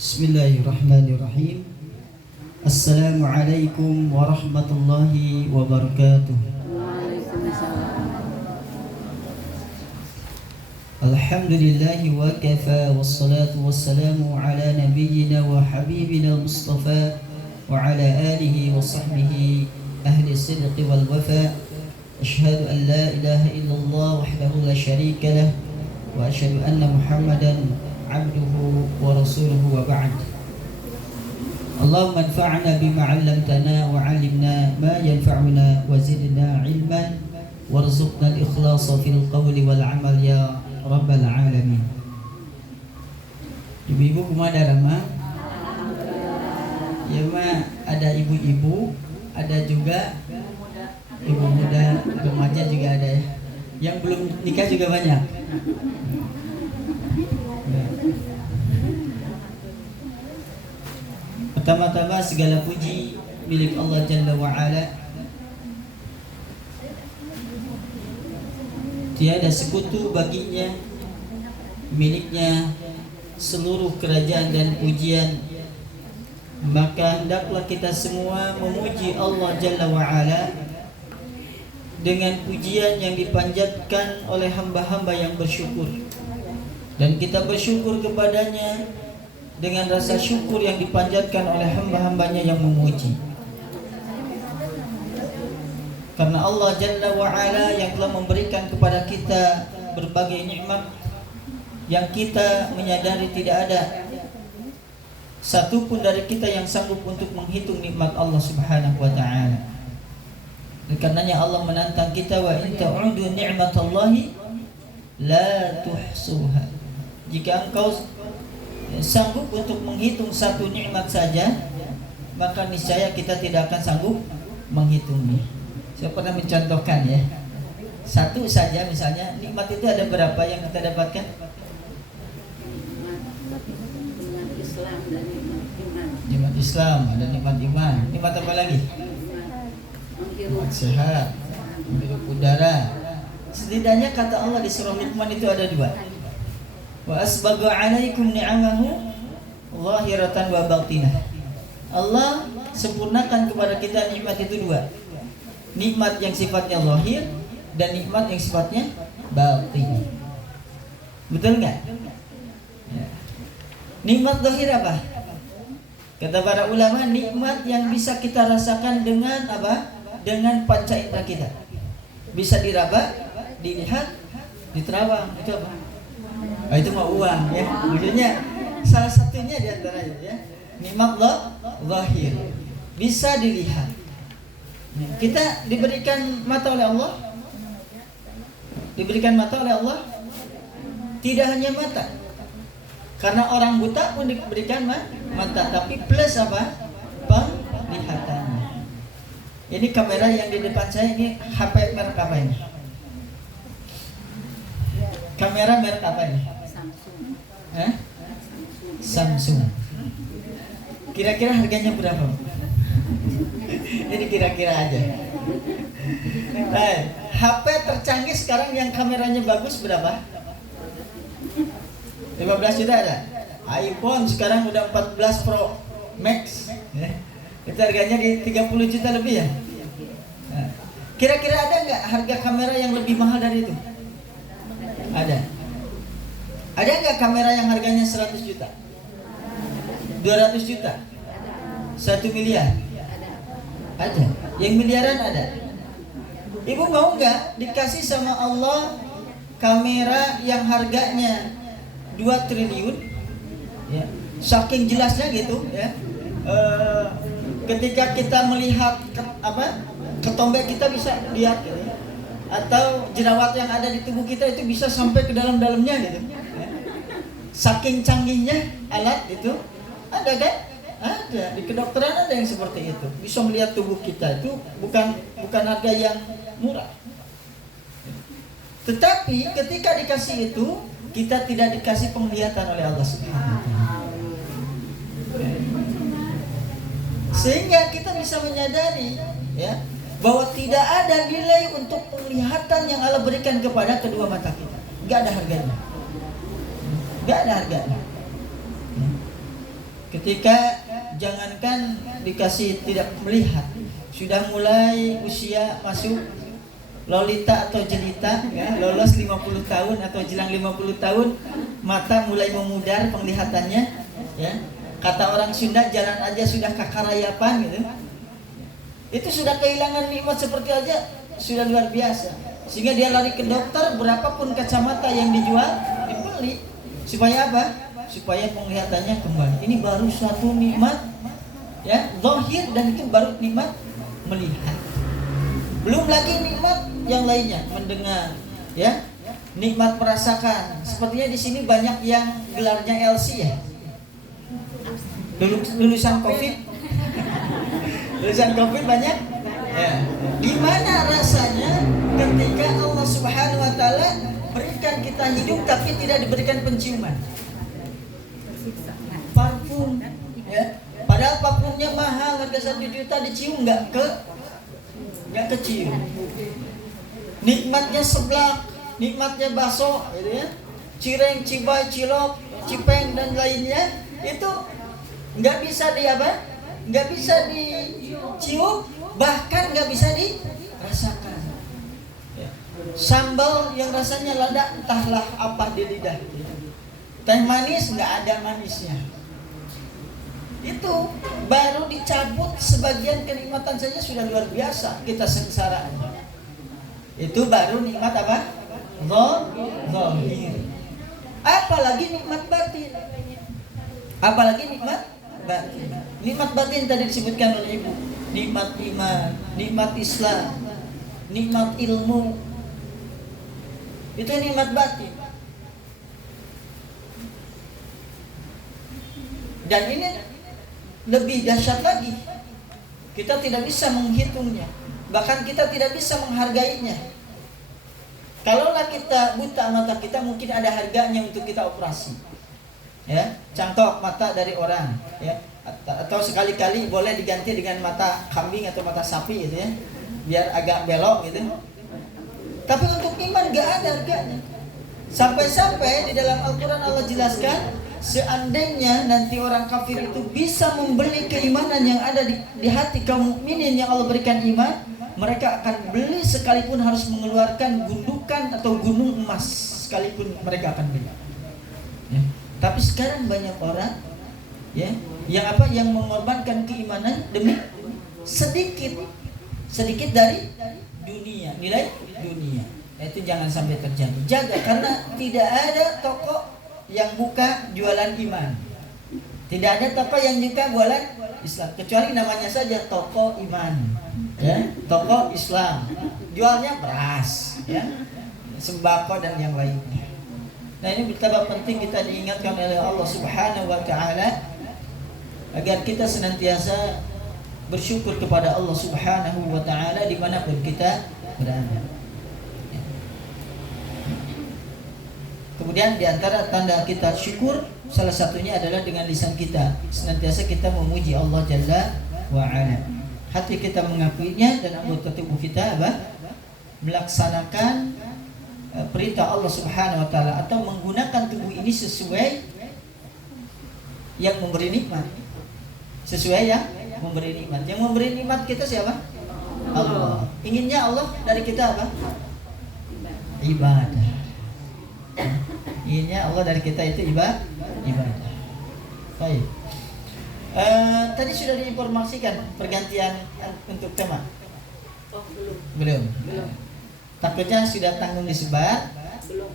Bismillahirrahmanirrahim. Assalamualaikum warahmatullahi wabarakatuh. Alhamdulillahi wa kafa, wassalatu wassalamu ala nabiyyina wa habibina Mustafa wa ala alihi wa sahbihi ahli sidqi wal wafa. Ashhadu an la ilaha illallah wahdahu la syarika lah wa ashhadu anna Muhammadan abduhu wa rasuluhu wa ba'd. Allahumma anfa'na bima 'allamtana wa 'allimna ma yanfa'una wa zidna 'ilman warzuqna al-ikhlasa fil qawli wal 'amal ya rabbal 'alamin. Ibu-ibu kumaha darama? Ya mah ada ibu-ibu, ada juga ibu muda, remaja juga ada ya. Yang belum nikah juga banyak. Pertama-tama segala puji milik Allah Jalla wa'ala. Tiada sekutu baginya, miliknya seluruh kerajaan dan pujian. Maka hendaklah kita semua memuji Allah Jalla wa'ala dengan pujian yang dipanjatkan oleh hamba-hamba yang bersyukur. Dan kita bersyukur kepadanya dengan rasa syukur yang dipanjatkan oleh hamba-hambanya yang memuji. Karena Allah Jalla wa'ala yang telah memberikan kepada kita berbagai nikmat yang kita menyadari tidak ada satu pun dari kita yang sanggup untuk menghitung nikmat Allah Subhanahu wa ta'ala. Karenanya Allah menantang kita, wa in ta'udu ni'matallahi la tuhsuha. Jika engkau sanggup untuk menghitung satu nikmat saja, maka niscaya kita tidak akan sanggup menghitungnya. Saya pernah mencontohkan ya, satu saja misalnya, nikmat itu ada berapa yang kita dapatkan? Nikmat Islam, ada nikmat iman. Nikmat apa lagi? Nikmat sehat, hidup udara. Setidaknya kata Allah di surah Luqman itu ada dua. Wa asbagha 'alaikum ni'amahu zahiratan wa batinah. Allah sempurnakan kepada kita nikmat itu dua. Nikmat yang sifatnya zahir dan nikmat yang sifatnya batin. Betul enggak? Ya. Nikmat zahir apa? Kata para ulama, nikmat yang bisa kita rasakan dengan apa? Dengan panca indera kita. Bisa diraba, dilihat, diterawang. Itu apa? Nah, itu mah uang ya. Maksudnya salah satunya di antaranya ya. Nikmat zahir. Bisa dilihat. Kita diberikan mata oleh Allah. Diberikan mata oleh Allah. Tidak hanya mata. Karena orang buta pun diberikan mata, tapi plus apa? Penglihatannya. Ini kamera yang di depan saya ini HP merek apa ini? Kamera merek apa ini? Samsung. Kira-kira harganya berapa? Ini kira-kira aja. Nah, HP tercanggih sekarang yang kameranya bagus berapa? 15 juta ada. iPhone sekarang udah 14 Pro Max ya. Itu harganya di 30 juta lebih ya. Nah, kira-kira ada nggak harga kamera yang lebih mahal dari itu? Ada. Ada nggak kamera yang harganya 100 juta? 200 juta? 1 miliar? Ada. Yang miliaran ada. Ibu mau nggak dikasih sama Allah kamera yang harganya 2 triliun? Ya. Saking jelasnya gitu ya. Ketika kita melihat ketombe kita bisa lihat gitu. Atau jerawat yang ada di tubuh kita itu bisa sampai ke dalam-dalamnya gitu ya. Saking canggihnya alat itu. Ada kan? Ada. Di kedokteran ada yang seperti itu. Bisa melihat tubuh kita itu bukan harga yang murah. Tetapi ketika dikasih itu, kita tidak dikasih penglihatan oleh Allah Subhanahu wa ta'ala. Sehingga kita bisa menyadari ya, bahwa tidak ada nilai untuk penglihatan yang Allah berikan kepada kedua mata kita. Gak ada harganya. Gak ada harganya. Ketika jangankan dikasih tidak melihat, sudah mulai usia masuk lolita atau jelita, ya, lolos 50 tahun atau jelang 50 tahun, mata mulai memudar penglihatannya, ya. Kata orang Sunda, jalan aja sudah kakarayapan gitu. Itu sudah kehilangan nikmat seperti aja, sudah luar biasa. Sehingga dia lari ke dokter, berapapun kacamata yang dijual, dibeli. Supaya apa? Supaya penglihatannya kembali. Ini baru suatu nikmat, ya, zahir, dan itu baru nikmat melihat. Belum lagi nikmat yang lainnya, mendengar, ya, nikmat merasakan. Sepertinya di sini banyak yang gelarnya LC, ya, lulusan COVID, lulusan COVID banyak. Ya. Gimana rasanya ketika Allah Subhanahu Wa Taala berikan kita hidup tapi tidak diberikan penciuman? Parfum, ya. Padahal parfumnya mahal, harga 1 juta, dicium nggak kecium. Nikmatnya seblak, nikmatnya bakso, gitu ya. Cireng, cibai, cilok, cipeng dan lainnya itu nggak bisa nggak bisa dicium, bahkan nggak bisa dirasakan. Ya. Sambal yang rasanya lada entahlah apa di lidah. Teh manis nggak ada manisnya. Itu baru dicabut sebagian kenikmatan saja sudah luar biasa kita sengsara. Itu baru nikmat apa? Zahir. Apalagi nikmat batin. Apalagi nikmat batin. Nikmat batin tadi disebutkan oleh Ibu. Nikmat iman, nikmat Islam, nikmat ilmu. Itu nikmat batin. Dan ini lebih dahsyat lagi. Kita tidak bisa menghitungnya. Bahkan kita tidak bisa menghargainya. Kalaulah kita buta mata kita, mungkin ada harganya untuk kita operasi. Ya, cangkok mata dari orang, ya. Atau sekali-kali boleh diganti dengan mata kambing atau mata sapi gitu, ya. Biar agak belok gitu. Tapi untuk iman gak ada harganya. Sampai-sampai di dalam Al-Quran Allah jelaskan, seandainya nanti orang kafir itu bisa membeli keimanan yang ada di hati kaum mukminin yang Allah berikan iman, mereka akan beli sekalipun harus mengeluarkan gundukan atau gunung emas, sekalipun mereka akan beli. Ya. Tapi sekarang banyak orang, ya, yang mengorbankan keimanan demi sedikit dari dunia, nilai dunia. Itu jangan sampai terjadi. Jaga, karena tidak ada toko yang buka jualan iman. Tidak ada toko yang buka jualan Islam, kecuali namanya saja toko iman, ya, toko Islam. Jualnya beras, ya, sembako dan yang lainnya. Nah, ini betapa penting kita diingatkan oleh Allah Subhanahu Wa Taala agar kita senantiasa bersyukur kepada Allah Subhanahu Wa Taala dimanapun kita berada. Kemudian di antara tanda kita syukur, salah satunya adalah dengan lisan kita. Senantiasa kita memuji Allah Jalla wa'ala. Hati kita mengakuinya dan anggota tubuh kita melaksanakan perintah Allah Subhanahu Wa Taala atau menggunakan tubuh ini sesuai yang memberi nikmat. Sesuai yang memberi nikmat. Yang memberi nikmat kita siapa? Allah. Inginnya Allah dari kita apa? Ibadah. Inginnya Allah dari kita itu ibadah. Baik. Tadi sudah diinformasikan pergantian untuk tema. Oh, Belum. Takutnya sudah tanggung disebar. Belum.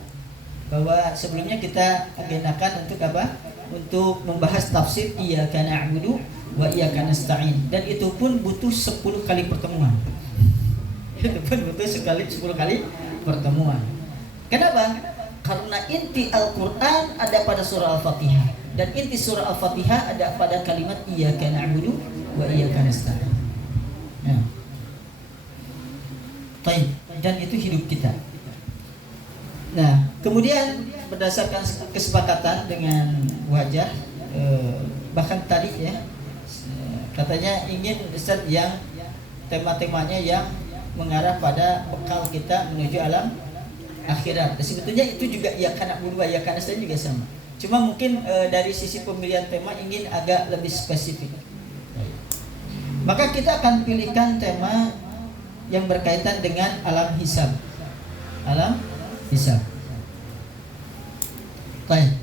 Bahwa sebelumnya kita agendakan untuk apa? Untuk membahas tafsir iyyaka na'budu wa iyyaka nasta'in, dan itu pun butuh 10 kali pertemuan. Itu pun butuh 10 kali pertemuan. Kenapa? Karena inti Al-Quran ada pada surah Al-Fatihah, dan inti surah Al-Fatihah ada pada kalimat iyyaka na'budu wa iyyaka nasta'in. Ya. Baik, dan itu hidup kita. Nah, kemudian berdasarkan kesepakatan dengan wajah, bahkan tadi ya, katanya ingin Ustaz yang tema-temanya yang mengarah pada bekal kita menuju alam akhirat. Dan sebetulnya itu juga iyyaka na'budu wa iyyaka nasta'in juga sama. Cuma mungkin dari sisi pemilihan tema ingin agak lebih spesifik. Maka kita akan pilihkan tema yang berkaitan dengan alam hisab. Alam hisab. Baik.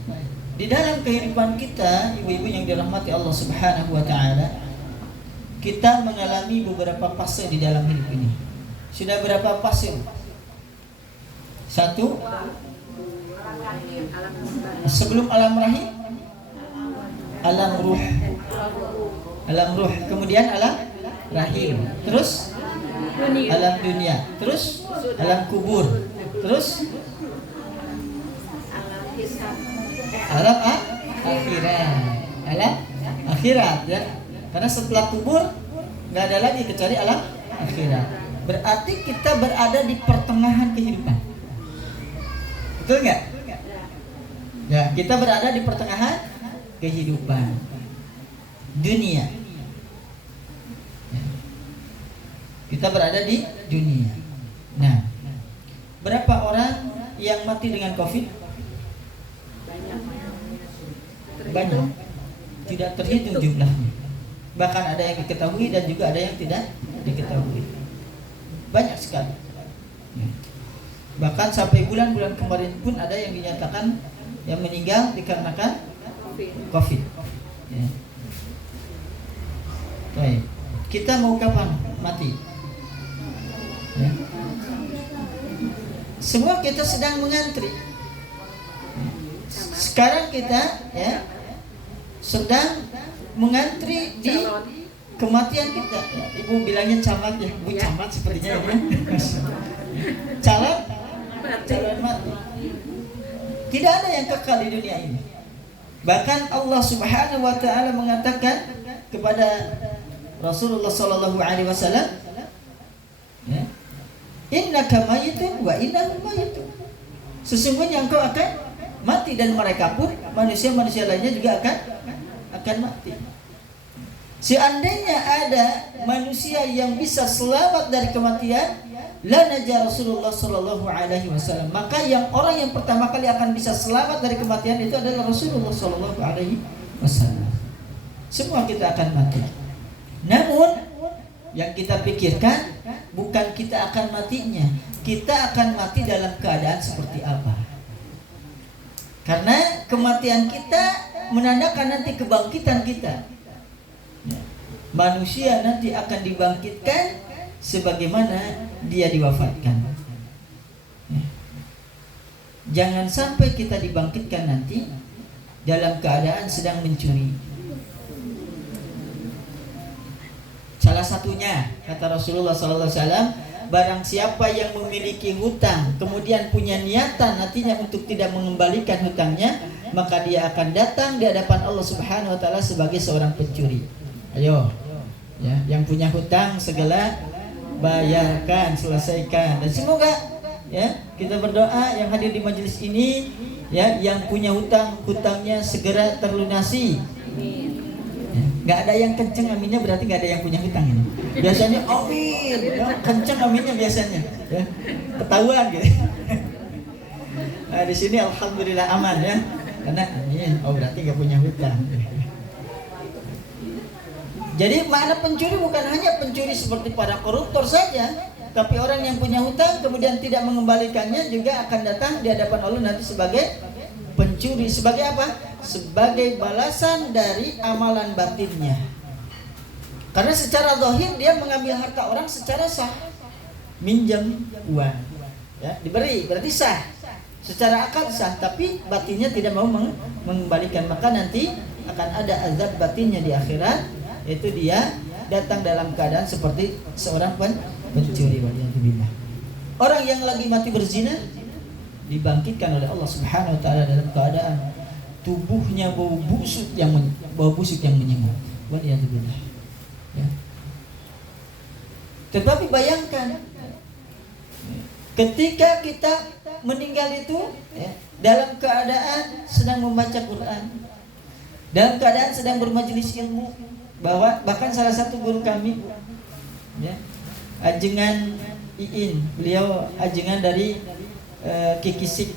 Di dalam kehidupan kita, ibu-ibu yang dirahmati Allah Subhanahu wa taala, kita mengalami beberapa fase di dalam hidup ini. Sudah berapa fase? Satu, sebelum alam rahim, alam ruh. Alam ruh, kemudian alam rahim. Terus alam dunia. Terus alam kubur. Terus alam akhirat. Alam akhirat ya. Karena setelah kubur nggak ada lagi kecuali alam akhirat. Berarti kita berada di pertengahan kehidupan. Betul nggak? Ya, kita berada di pertengahan kehidupan dunia. Kita berada di dunia. Nah, berapa orang yang mati dengan COVID? Banyak. Tidak terhitung jumlahnya. Bahkan ada yang diketahui dan juga ada yang tidak diketahui. Banyak sekali. Bahkan sampai bulan-bulan kemarin pun ada yang dinyatakan yang meninggal dikarenakan COVID. Ya. Baik. Kita mau kapan mati? Ya. Semua kita sedang mengantri. Sekarang kita ya sedang mengantri di kematian kita. Ya, Ibu bilangnya camat ya, Bu camat sepertinya ya. Calon mati. Tidak ada yang kekal di dunia ini. Bahkan Allah Subhanahu wa taala mengatakan kepada Rasulullah sallallahu alaihi wasallam, ya, innaka mayitun wa innahum mayitun. Sesungguhnya engkau akan mati dan mereka pun manusia-manusia lainnya juga akan mati. Seandainya ada manusia yang bisa selamat dari kematian, la naja Rasulullah sallallahu alaihi wasallam, maka orang yang pertama kali akan bisa selamat dari kematian itu adalah Rasulullah sallallahu alaihi wasallam. Semua kita akan mati. Namun yang kita pikirkan bukan kita akan matinya, kita akan mati dalam keadaan seperti apa. Karena kematian kita menandakan nanti kebangkitan kita. Manusia nanti akan dibangkitkan sebagaimana dia diwafatkan. Jangan sampai kita dibangkitkan nanti dalam keadaan sedang mencuri. Salah satunya kata Rasulullah SAW, barang siapa yang memiliki hutang kemudian punya niatan nantinya untuk tidak mengembalikan hutangnya, maka dia akan datang di hadapan Allah Subhanahu wa taala sebagai seorang pencuri. Ayo, ya, yang punya hutang segala bayarkan, selesaikan. Dan semoga ya kita berdoa yang hadir di majelis ini ya, yang punya hutangnya segera terlunasi. Nggak ada yang kenceng aminnya, berarti nggak ada yang punya hutang ini. Biasanya amin, ya, kenceng aminnya biasanya, ya, ketahuan gitu. Nah di sini alhamdulillah aman ya, karena amin. Oh berarti nggak punya hutang. Jadi makna pencuri bukan hanya pencuri seperti para koruptor saja, tapi orang yang punya hutang kemudian tidak mengembalikannya juga akan datang di hadapan Allah nanti sebagai pencuri. Sebagai apa? Sebagai balasan dari amalan batinnya. Karena secara zahir dia mengambil harta orang secara sah, minjam uang, ya, diberi, berarti sah. Secara akal sah, tapi batinnya tidak mau mengembalikan. Maka nanti akan ada azab batinnya di akhirat, yaitu dia datang dalam keadaan seperti seorang pencuri. Orang yang lagi mati berzina dibangkitkan oleh Allah Subhanahu wa taala dalam keadaan tubuhnya bau busuk yang menyengat. Waliyadzubillah. Ya. Tetapi bayangkan ketika kita meninggal itu ya, dalam keadaan sedang membaca Quran, dalam keadaan sedang bermajelis ilmu, bahkan salah satu guru kami ya, ajengan Iin, beliau ajengan dari Kikisik,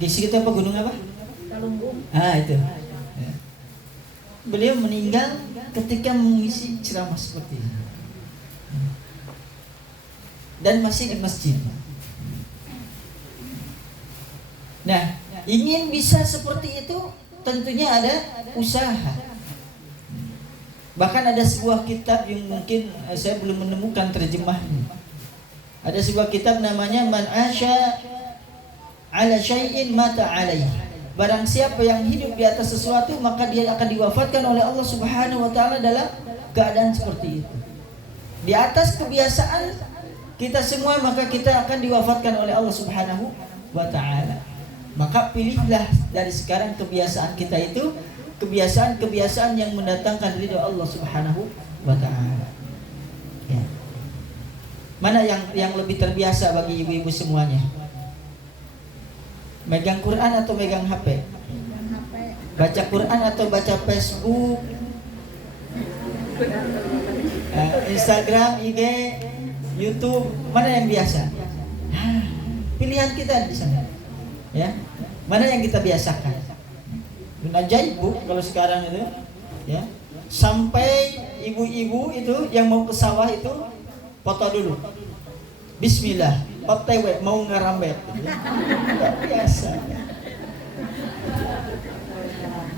Di sekitar apa, gunung apa? Galunggung. Itu. Ya. Beliau meninggal ketika mengisi ceramah seperti ini. Dan masih di masjid. Nah, ingin bisa seperti itu tentunya ada usaha. Bahkan ada sebuah kitab yang mungkin saya belum menemukan terjemahnya. Ada sebuah kitab namanya Man Asya ala syai'in mata alaih. Barang siapa yang hidup di atas sesuatu, maka dia akan diwafatkan oleh Allah Subhanahu wa taala dalam keadaan seperti itu. Di atas kebiasaan kita semua, maka kita akan diwafatkan oleh Allah Subhanahu wa taala. Maka pilihlah dari sekarang kebiasaan kita itu kebiasaan-kebiasaan yang mendatangkan ridho Allah Subhanahu wa taala. Ya. Mana yang lebih terbiasa bagi ibu-ibu semuanya? Megang Quran atau megang HP? Megang HP. Baca Quran atau baca Facebook? Instagram, IG, YouTube, mana yang biasa? Pilihan kita di sana. Ya, mana yang kita biasakan? Ajaib Bu, kalau sekarang itu, ya, sampai ibu-ibu itu yang mau ke sawah itu foto dulu. Bismillah, OTW mau ngerambet. Biasa.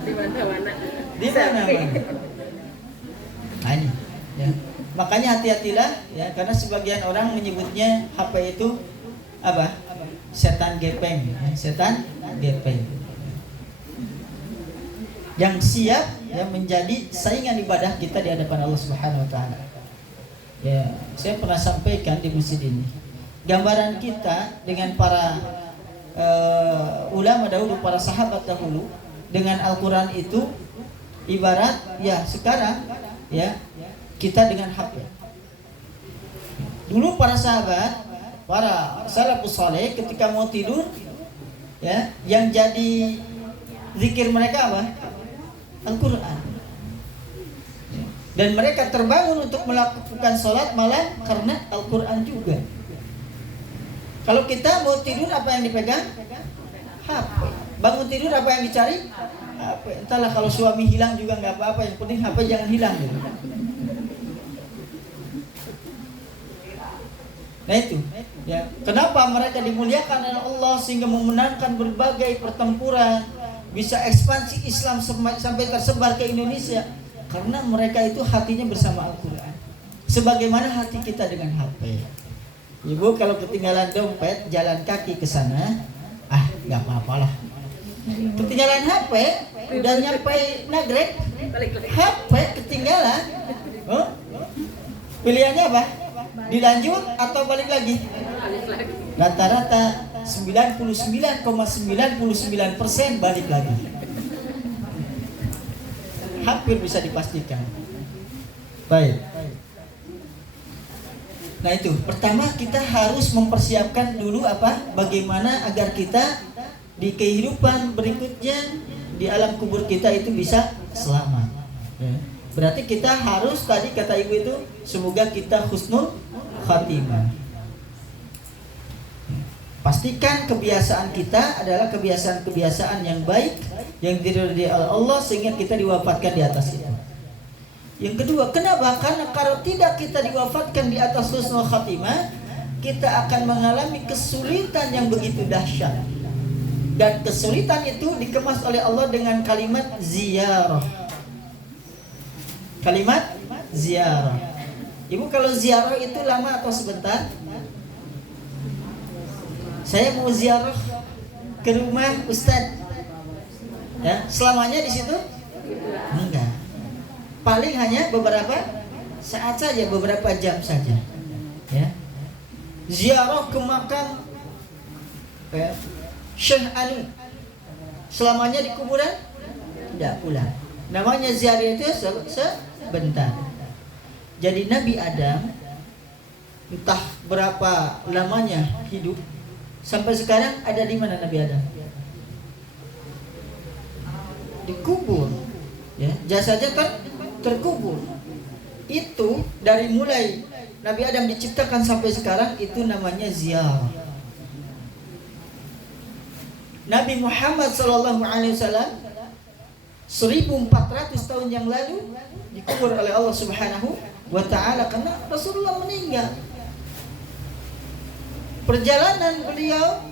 Di mana-mana. Di mana-mana. Nah, ini, ya. Makanya hati-hatilah, ya, karena sebagian orang menyebutnya HP itu apa? Setan gepeng, setan gepeng. Yang siap ya menjadi saingan ibadah kita di hadapan Allah Subhanahu wa taala. Ya, saya pernah sampaikan di masjid ini. Gambaran kita dengan para ulama dahulu, para sahabat dahulu dengan Al-Qur'an itu ibarat ya sekarang ya kita dengan HP. Dulu para sahabat, para salafus saleh ketika mau tidur ya, yang jadi zikir mereka apa? Al-Qur'an. Dan mereka terbangun untuk melakukan sholat malam karena Al-Qur'an juga. Kalau kita mau tidur apa yang dipegang? HP. Bangun tidur apa yang dicari? HP. Entahlah, kalau suami hilang juga nggak apa-apa, yang penting HP jangan hilang gitu. Nah itu, ya. Kenapa mereka dimuliakan oleh Allah sehingga memenangkan berbagai pertempuran, bisa ekspansi Islam sampai tersebar ke Indonesia? Karena mereka itu hatinya bersama Al-Quran. Sebagaimana hati kita dengan HP. Ibu kalau ketinggalan dompet, jalan kaki ke sana, nggak apa-apalah. Ketinggalan HP, udah nyampe Nagrek, HP ketinggalan. Pilihannya apa? Dilanjut atau balik lagi? Rata-rata 99,99% balik lagi. Hampir bisa dipastikan. Baik. Nah itu, pertama kita harus mempersiapkan dulu apa? Bagaimana agar kita di kehidupan berikutnya di alam kubur kita itu bisa selamat. Berarti kita harus, tadi kata ibu itu, semoga kita husnul khatimah. Pastikan kebiasaan kita adalah kebiasaan-kebiasaan yang baik, yang diridhai Allah, sehingga kita diwafatkan di atas itu. Yang kedua, kenapa? Karena kalau tidak kita diwafatkan di atas husnul khatimah, kita akan mengalami kesulitan yang begitu dahsyat. Dan kesulitan itu dikemas oleh Allah dengan kalimat ziarah. Kalimat ziarah. Ibu, kalau ziarah itu lama atau sebentar? Saya mau ziarah ke rumah Ustadz, ya, selamanya di situ? Enggak. Paling hanya beberapa saat saja, beberapa jam saja. Ya. Ziarah ke makam ya, Syekh Ali, selamanya di kuburan? Tidak pula. Namanya ziarah itu sebentar. Jadi Nabi Adam entah berapa lamanya hidup, sampai sekarang ada di mana Nabi Adam? Dikubur. Ya, jasadnya terkubur. Itu dari mulai Nabi Adam diciptakan sampai sekarang itu namanya ziarah. Nabi Muhammad SAW 1400 tahun yang lalu dikubur oleh Allah Subhanahu wa Ta'ala karena Rasulullah meninggal. Perjalanan beliau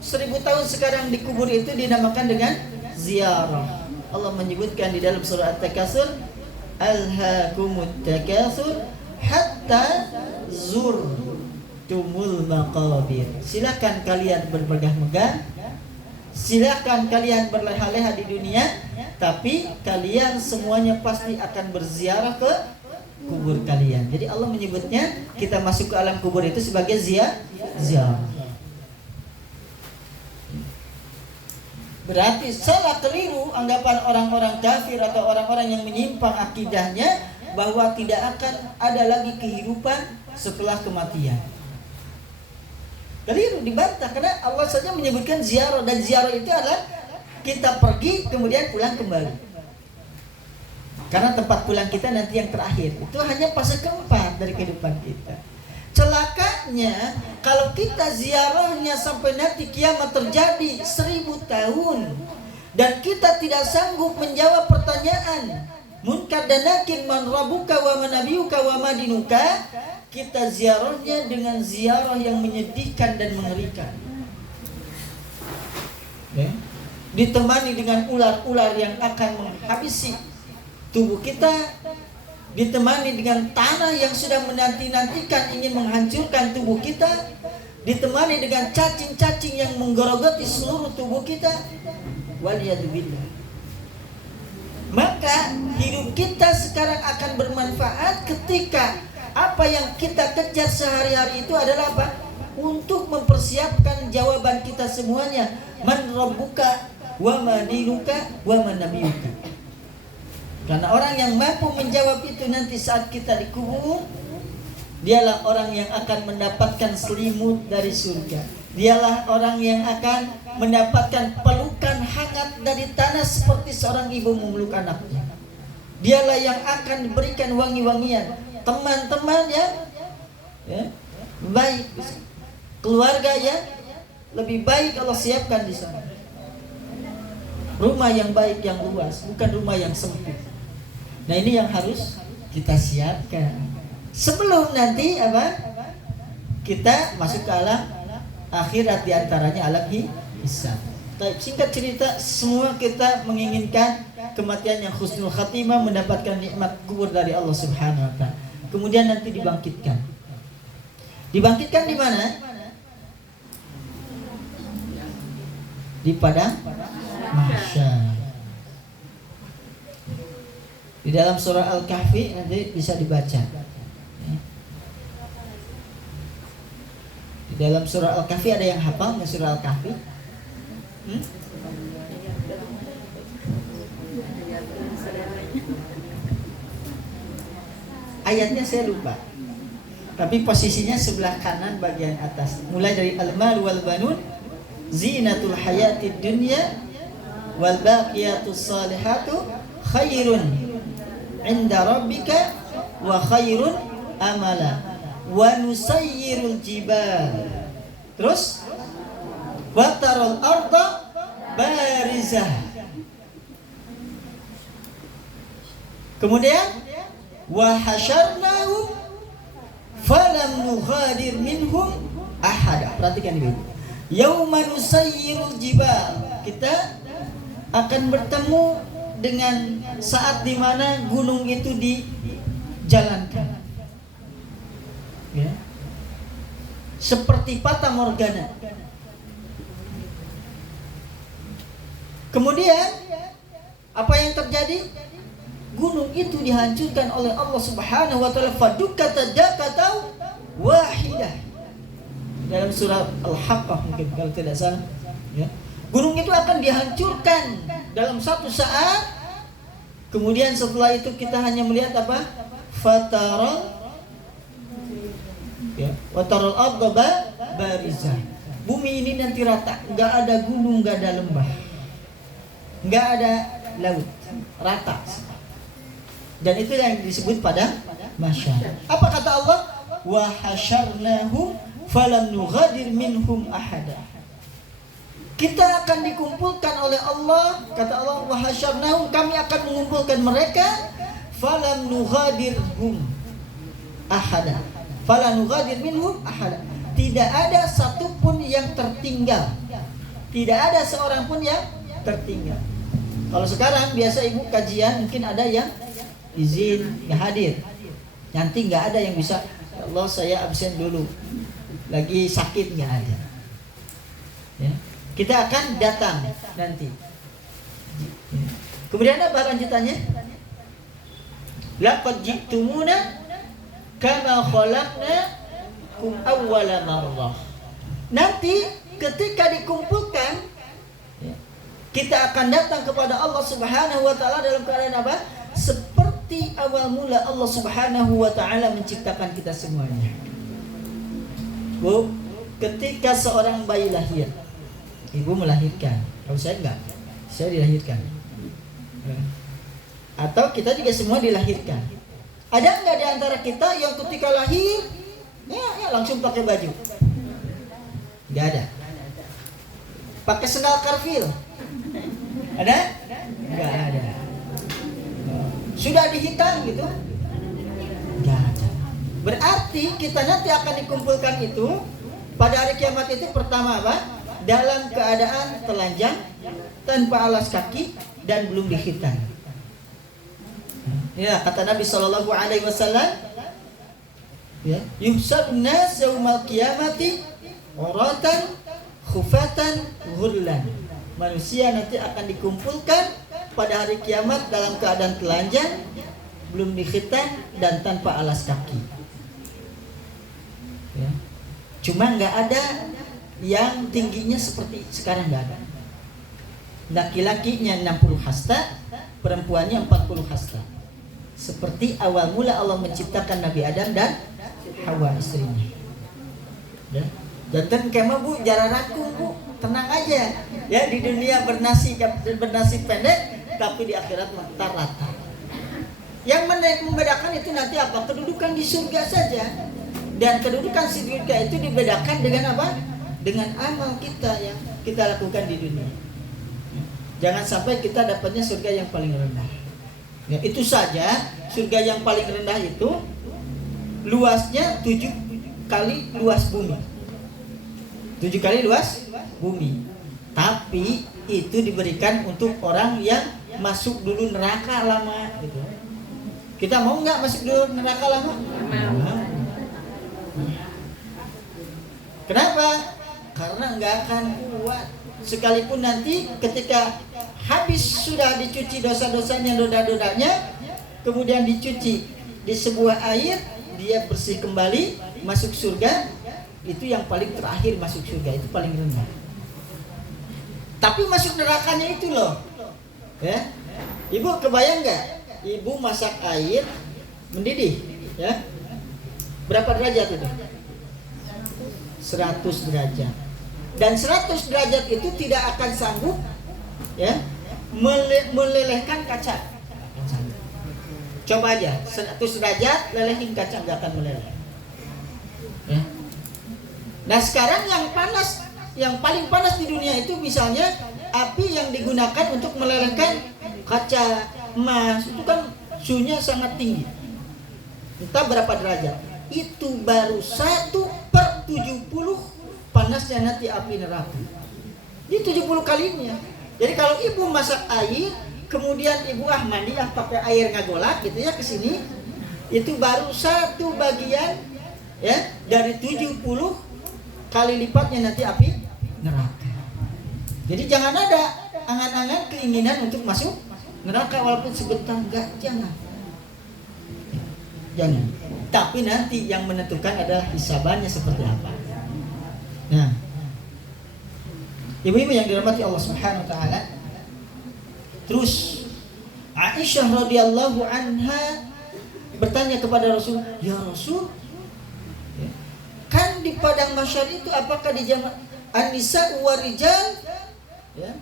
1000 tahun sekarang dikubur itu dinamakan dengan ziarah. Allah menyebutkan di dalam surah At-Takatsur, alhaakumut takatsur hatta zurtumul maqabir. Silakan kalian bermegah-megah, silakan kalian berleha-leha di dunia, tapi kalian semuanya pasti akan berziarah ke kubur kalian. Jadi Allah menyebutnya kita masuk ke alam kubur itu sebagai ziarah. Berarti salah keliru anggapan orang-orang kafir atau orang-orang yang menyimpang akidahnya bahwa tidak akan ada lagi kehidupan setelah kematian. Keliru, dibantah karena Allah saja menyebutkan ziarah, dan ziarah itu adalah kita pergi kemudian pulang kembali. Karena tempat pulang kita nanti yang terakhir. Itu hanya fase keempat dari kehidupan kita. Celakanya kalau kita ziarahnya sampai nanti kiamat terjadi 1000 tahun dan kita tidak sanggup menjawab pertanyaan munkar dan nakir, man rabbuka wa man nabiyuka wa ma dinuka, kita ziarahnya dengan ziarah yang menyedihkan dan mengerikan. Ditemani dengan ular-ular yang akan menghabisi tubuh kita, ditemani dengan tanah yang sudah menanti-nantikan ingin menghancurkan tubuh kita, ditemani dengan cacing-cacing yang menggerogoti seluruh tubuh kita. Waliyadzubillah. Maka hidup kita sekarang akan bermanfaat ketika apa yang kita kejar sehari-hari itu adalah apa? Untuk mempersiapkan jawaban kita semuanya. Man rabbuka wa ma dinuka wa man nabiyuka. Karena orang yang mampu menjawab itu nanti saat kita dikubur, dialah orang yang akan mendapatkan selimut dari surga. Dialah orang yang akan mendapatkan pelukan hangat dari tanah seperti seorang ibu memeluk anaknya. Dialah yang akan diberikan wangi-wangian. Teman-teman ya, baik, keluarga ya, lebih baik Allah siapkan di sana. Rumah yang baik, yang luas, bukan rumah yang sempit. Nah ini yang harus kita siapkan sebelum nanti apa? Kita masuk ke alam akhirat, diantaranya alam hisab. Singkat cerita, semua kita menginginkan kematian yang husnul khatimah, mendapatkan nikmat kubur dari Allah Subhanahu wa Ta'ala. Kemudian nanti dibangkitkan. Dibangkitkan di mana? Di padang mahsyar. Di dalam surah Al-Kahfi nanti bisa dibaca. Di dalam surah Al-Kahfi ada yang hafal surah Al-Kahfi? Ayatnya saya lupa, tapi posisinya sebelah kanan bagian atas. Mulai dari al-mal wal banun zinatul hayatid dunya wal baqiyatus salihatu khairun inda rabbika wa khairun amala wa nusayyirul jibal. Terus wa taral arda barizah. Kemudian wa hasyarnahum falam nughadir minhum ahada. Perhatikan ini. Yauma nusayyirul jibal. Kita akan bertemu dengan saat di mana gunung itu dijalankan. Ya. Seperti fata morgana. Kemudian apa yang terjadi? Gunung itu dihancurkan oleh Allah Subhanahu wa Ta'ala. Fadukata dakatau wahidah. Dalam surah Al-Haqqah mungkin kalau tidak salah, ya. Gunung itu akan dihancurkan dalam satu saat. Kemudian setelah itu kita hanya melihat apa? Fataral, ya, wataral arda barizah. Bumi ini nanti rata, enggak ada gunung, enggak ada lembah, enggak ada laut, rata. Dan itu yang disebut pada mahsyar. Apa kata Allah? Wa hasyarnahum falam nughadir minhum ahada. Kita akan dikumpulkan oleh Allah, kata Allah, wa hasyarnahum, kami akan mengumpulkan mereka, falam nughadirhum ahada. Falam nughadir minhum ahada. Tidak ada satupun yang tertinggal. Tidak ada seorang pun yang tertinggal. Kalau sekarang biasa ibu kajian mungkin ada yang izin nggak hadir. Nanti nggak ada yang bisa, Allah saya absen dulu, lagi sakit, nggak ada. Ya. Kita akan datang nanti. Kemudian apa lanjutannya? Laqad ji'tumuna kama khalaqnakum awwala marrah. Nanti ketika dikumpulkan, kita akan datang kepada Allah Subhanahu wa taala dalam keadaan apa? Seperti awal mula Allah Subhanahu wa taala menciptakan kita semuanya. Bu, ketika seorang bayi lahir, ibu melahirkan. Kalau saya enggak, saya dilahirkan. Atau kita juga semua dilahirkan. Ada enggak di antara kita yang ketika lahir ya langsung pakai baju? Enggak ada. Pakai sendal karfil? Ada? Enggak ada. Sudah dihitam gitu? Enggak ada. Berarti kita nanti akan dikumpulkan itu pada hari kiamat itu pertama apa? Dalam keadaan telanjang, tanpa alas kaki, dan belum dihitan. Ya, kata Nabi Shallallahu Alaihi Wasallam, ya, yuhsabun nas yaumal qiyamati uratan khufatan ghurlan. Manusia nanti akan dikumpulkan pada hari kiamat dalam keadaan telanjang, belum dihitan, dan tanpa alas kaki. Ya. Cuma nggak ada yang tingginya seperti sekarang, nggak ada. Laki-lakinya 60 hasta, perempuannya 40 hasta. Seperti awal mula Allah menciptakan Nabi Adam dan Hawa istrinya. Ya. Jantan kemah bu, jarang raku bu, tenang aja. Ya, di dunia bernasib pendek, tapi di akhirat mentar rata. Yang membedakan itu nanti apa? Kedudukan di surga saja. Dan kedudukan di surga itu dibedakan dengan apa? Dengan amal kita yang kita lakukan di dunia. Jangan sampai kita dapatnya surga yang paling rendah. Ya, itu saja surga yang paling rendah itu luasnya 7 kali luas bumi. 7 kali luas bumi. Tapi itu diberikan untuk orang yang masuk dulu neraka lama gitu. Kita mau nggak masuk dulu neraka lama? Kenapa? Karena nggak akan kuat. Sekalipun nanti ketika habis sudah dicuci dosa-dosanya, dosa-dosanya, kemudian dicuci di sebuah air, dia bersih kembali, masuk surga. Itu yang paling terakhir masuk surga, itu paling rendah. Tapi masuk nerakanya itu loh, ya. Ibu kebayang nggak? Ibu masak air mendidih, ya. Berapa derajat itu? 100 derajat. Dan 100 derajat itu tidak akan sanggup, ya, melelehkan kaca. Coba aja, 100 derajat lelehin kaca, nggak akan meleleh. Ya. Nah sekarang yang panas, yang paling panas di dunia itu misalnya api yang digunakan untuk melelehkan kaca emas, itu kan suhunya sangat tinggi. Entah berapa derajat. Itu baru 1/70 panasnya nanti api neraka. Ini 70 kalinya. Jadi kalau ibu masak air, kemudian ibu mandi yang pakai air ngagolak gitu ya ke sini, itu baru 1 bagian ya dari 70 kali lipatnya nanti api neraka. Jadi jangan ada angan-angan keinginan untuk masuk neraka walaupun sebentar, jangan. Jangan. Tapi nanti yang menentukan adalah hisabannya seperti apa. Nah, ibu-ibu yang dirahmati Allah Subhanahu wa taala. Terus Aisyah radhiyallahu anha bertanya kepada Rasul, "Ya Rasul, kan di padang mahsyar itu apakah di jamaah an-nisa wa rijal? Ya.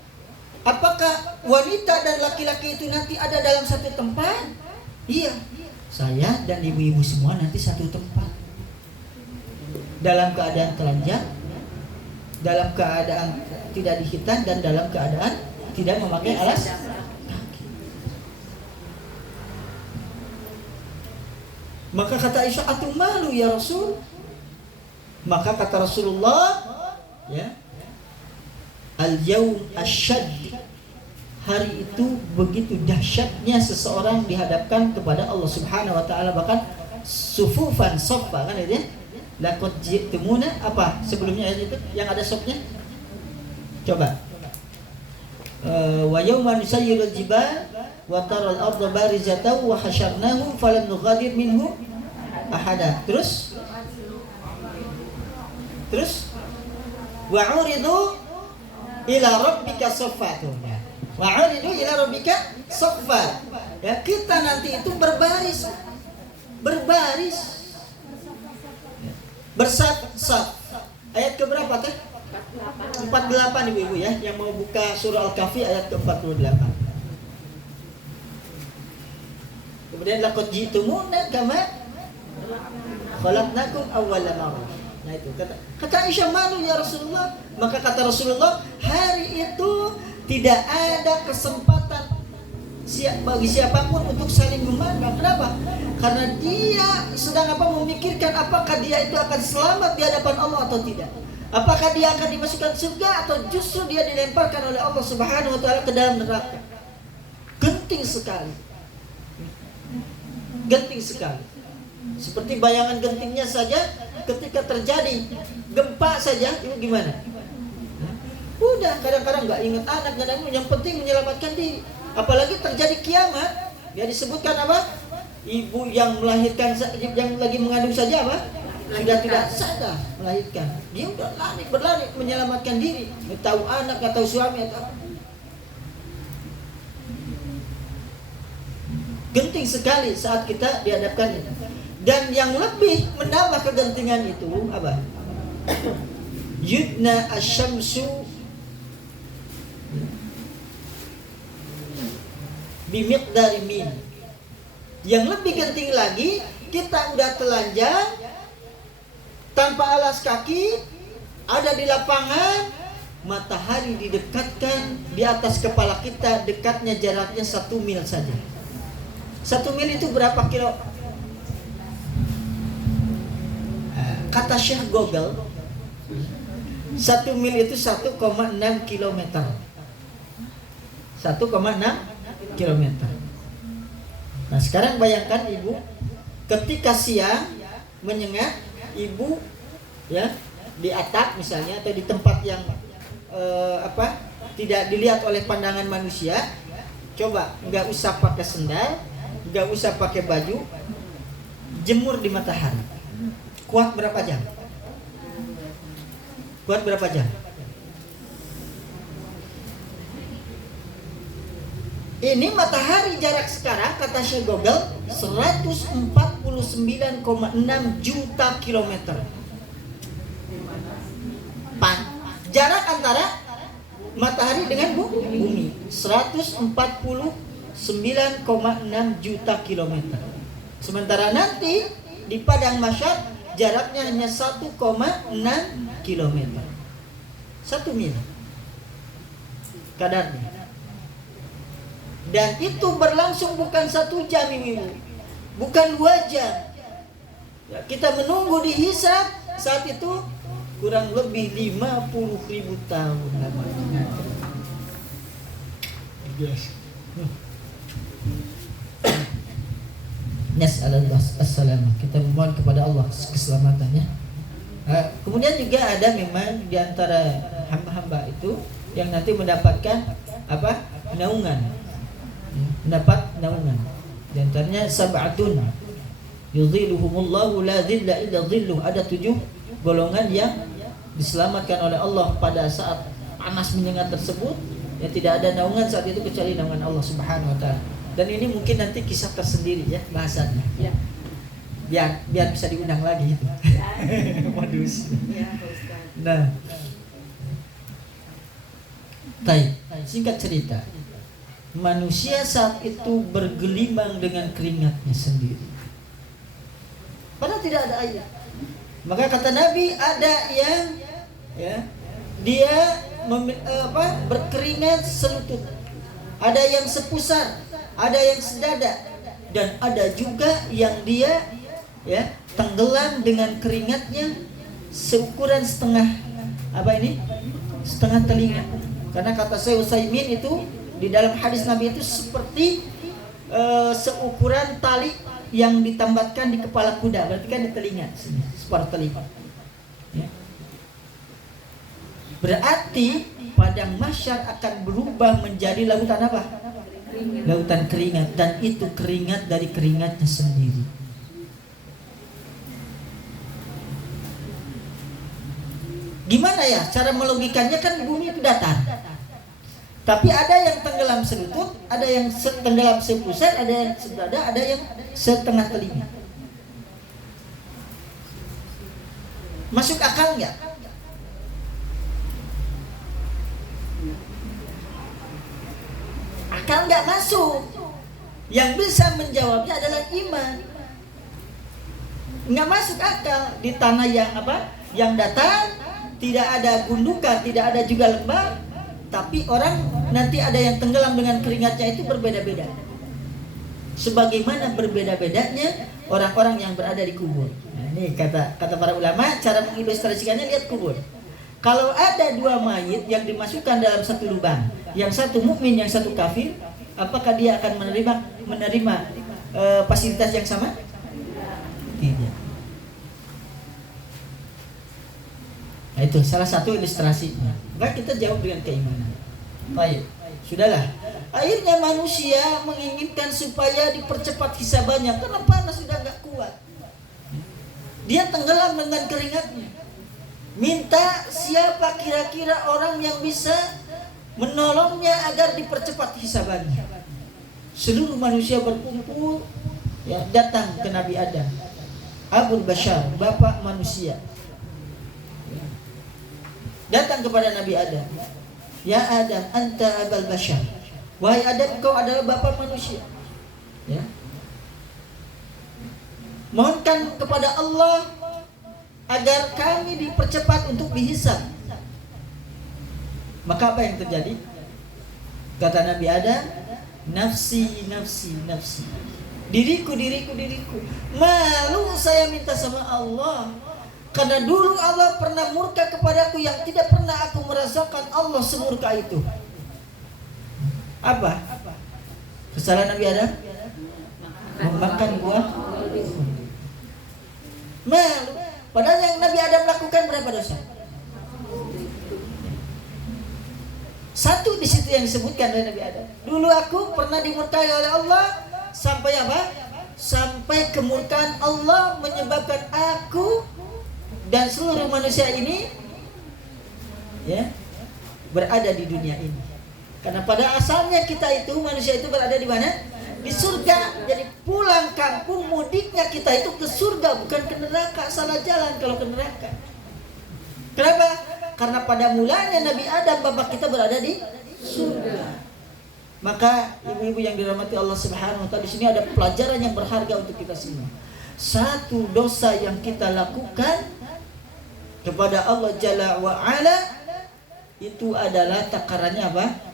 Apakah wanita dan laki-laki itu nanti ada dalam satu tempat?" Iya. Saya dan ibu-ibu semua nanti satu tempat. Dalam keadaan telanjang, dalam keadaan tidak dihitan dan dalam keadaan tidak memakai alas kaki. Maka kata Aisyah, "Atu malu ya Rasul?" Maka kata Rasulullah, ya, "Al-yaum asyad." Hari itu begitu dahsyatnya seseorang dihadapkan kepada Allah Subhanahu wa taala, bahkan sufufan saffa, kan itu ya. Laqad ji'tumuna, apa sebelumnya ayat itu yang ada sofnya? Coba. Wa yawma nusayyirul jibal wa taral arda barizatan wa hasyarnahu falam nughadir minhu ahada. Terus wa uridu ila rabbika saffa. Wa uridu ila rabbika saffa. Ya, kita nanti itu berbaris bersaf-saf. Ayat keberapa teh? 48 ibu-ibu ya, yang mau buka surah Al-Kahfi ayat ke-48. Kemudian laqad ji'tumuna kama khalaqnakum awwala marrah. Nah itu kata Aisyah, "Malu ya Rasulullah." Maka kata Rasulullah, hari itu tidak ada kesempatan bagi siapapun untuk saling memandang. Kenapa? Karena dia sedang memikirkan apakah dia itu akan selamat di hadapan Allah atau tidak. Apakah dia akan dimasukkan surga atau justru dia dilemparkan oleh Allah Subhanahu wa taala ke dalam neraka. Genting sekali. Seperti bayangan gentingnya saja ketika terjadi gempa saja, itu gimana? Udah, kadang-kadang nggak ingat anak, kadang-kadang yang penting menyelamatkan diri. Apalagi terjadi kiamat, dia disebutkan apa? Ibu yang melahirkan, yang lagi mengandung saja apa? Sudah tidak sadar melahirkan. Dia udah berlari menyelamatkan diri. Nggak tahu anak, nggak tahu suami atau. Genting sekali saat kita dihadapkan itu. Dan yang lebih menambah kegentingan itu apa? Yudna asyamsu bimiqdari min. Yang lebih genting lagi, kita udah telanjang tanpa alas kaki, ada di lapangan, matahari didekatkan di atas kepala kita, dekatnya jaraknya 1 mil saja. 1 mil itu berapa kilo? Kata Syekh Google, 1 mil itu 1,6 kilometer. 1,6 kilometer. Nah sekarang bayangkan ibu, ketika siang menyengat, ibu ya di atap misalnya atau di tempat yang tidak dilihat oleh pandangan manusia, coba nggak usah pakai sendal, nggak usah pakai baju, jemur di matahari. Kuat berapa jam? Ini matahari jarak sekarang kata Syekh Google 149,6 juta kilometer. Jarak antara matahari dengan bumi 149,6 juta kilometer. Sementara nanti di padang mahsyar jaraknya hanya 1,6 kilometer. 1 mil kadarnya. Dan itu berlangsung bukan 1 jam ini, bukan 2 jam. Ya, kita menunggu dihisab saat itu kurang lebih 50.000 tahun lamanya. Yes. Nas'alullah as-salamah. Kita memohon kepada Allah keselamatannya. Kemudian juga ada memang di antara hamba-hamba itu yang nanti mendapatkan naungan. Mendapat naungan. Di antaranya sab'atun yudhilluhumullahu la dhilla illa dhilluh. Ada 7 golongan yang diselamatkan oleh Allah pada saat panas menyengat tersebut, yang tidak ada naungan saat itu kecuali naungan Allah Subhanahu wa taala. Dan ini mungkin nanti kisah tersendiri ya bahasannya. Ya. Biar bisa diundang lagi itu. Modus. Ya, nah. Singkat cerita, manusia saat itu bergelimang dengan keringatnya sendiri. Padahal tidak ada air. Maka kata Nabi, ada yang dia berkeringat selutut, ada yang sepusar, ada yang sedada, dan ada juga yang dia tenggelam dengan keringatnya seukuran setengah telinga. Karena kata Syekh Utsaimin itu di dalam hadis Nabi itu seperti seukuran tali yang ditambatkan di kepala kuda, berarti kan di telinga, separuh telinga. Ya. Berarti padang mahsyar akan berubah menjadi lautan apa? Lautan keringat, dan itu keringat dari keringatnya sendiri. Gimana ya cara melogikannya? Kan bumi itu datar, tapi ada yang tenggelam selutut, ada yang tenggelam sepusat, ada yang sedada, ada yang setengah telinga. Masuk akal nggak? Akal nggak masuk. Yang bisa menjawabnya adalah iman. Nggak masuk akal di tanah yang datar, tidak ada gundukan, tidak ada juga lembah, tapi orang nanti ada yang tenggelam dengan keringatnya itu berbeda-beda. Sebagaimana berbeda-bedanya orang-orang yang berada di kubur. Nah, ini kata para ulama, cara mengilustrasikannya lihat kubur. Kalau ada dua mayit yang dimasukkan dalam satu lubang, yang satu mukmin, yang satu kafir, apakah dia akan menerima fasilitas yang sama? Tidak. Nah, itu salah satu ilustrasinya. Maka kita jawab dengan keimanan. Baik, sudahlah. Akhirnya manusia menginginkan supaya dipercepat hisabannya karena panas sudah nggak kuat. Dia tenggelam dengan keringatnya. Minta siapa kira-kira orang yang bisa menolongnya agar dipercepat hisabannya. Seluruh manusia berkumpul datang ke Nabi Adam, Abul Bashar, bapak manusia. Datang kepada Nabi Adam. Ya Adam, anta Abul Bashar. Wahai Adam, kau adalah bapak manusia. Ya. Mohonkan kepada Allah agar kami dipercepat untuk dihisab. Maka apa yang terjadi? Kata Nabi Adam, nafsi, nafsi, nafsi. Diriku, diriku, diriku. Malu saya minta sama Allah. Karena dulu Allah pernah murka kepadaku yang tidak pernah aku merasakan Allah semurka itu. Apa? Kesalahan Nabi Adam? Memakan buah. Malu. Padahal yang Nabi Adam lakukan berapa dosa? Satu di situ yang disebutkan oleh Nabi Adam. Dulu aku pernah dimurkai oleh Allah sampai apa? Sampai kemurkaan Allah menyebabkan aku dan seluruh manusia ini berada di dunia ini. Karena pada asalnya kita itu, manusia itu berada di mana? Di surga. Jadi pulang kampung mudiknya kita itu ke surga, bukan ke neraka. Salah jalan kalau ke neraka. Kenapa? Karena pada mulanya Nabi Adam, bapak kita, berada di surga. Maka ibu-ibu yang dirahmati Allah Subhanahu wa taala, di sini ada pelajaran yang berharga untuk kita semua. Satu dosa yang kita lakukan kepada Allah Jalla wa Ala itu adalah takarannya apa?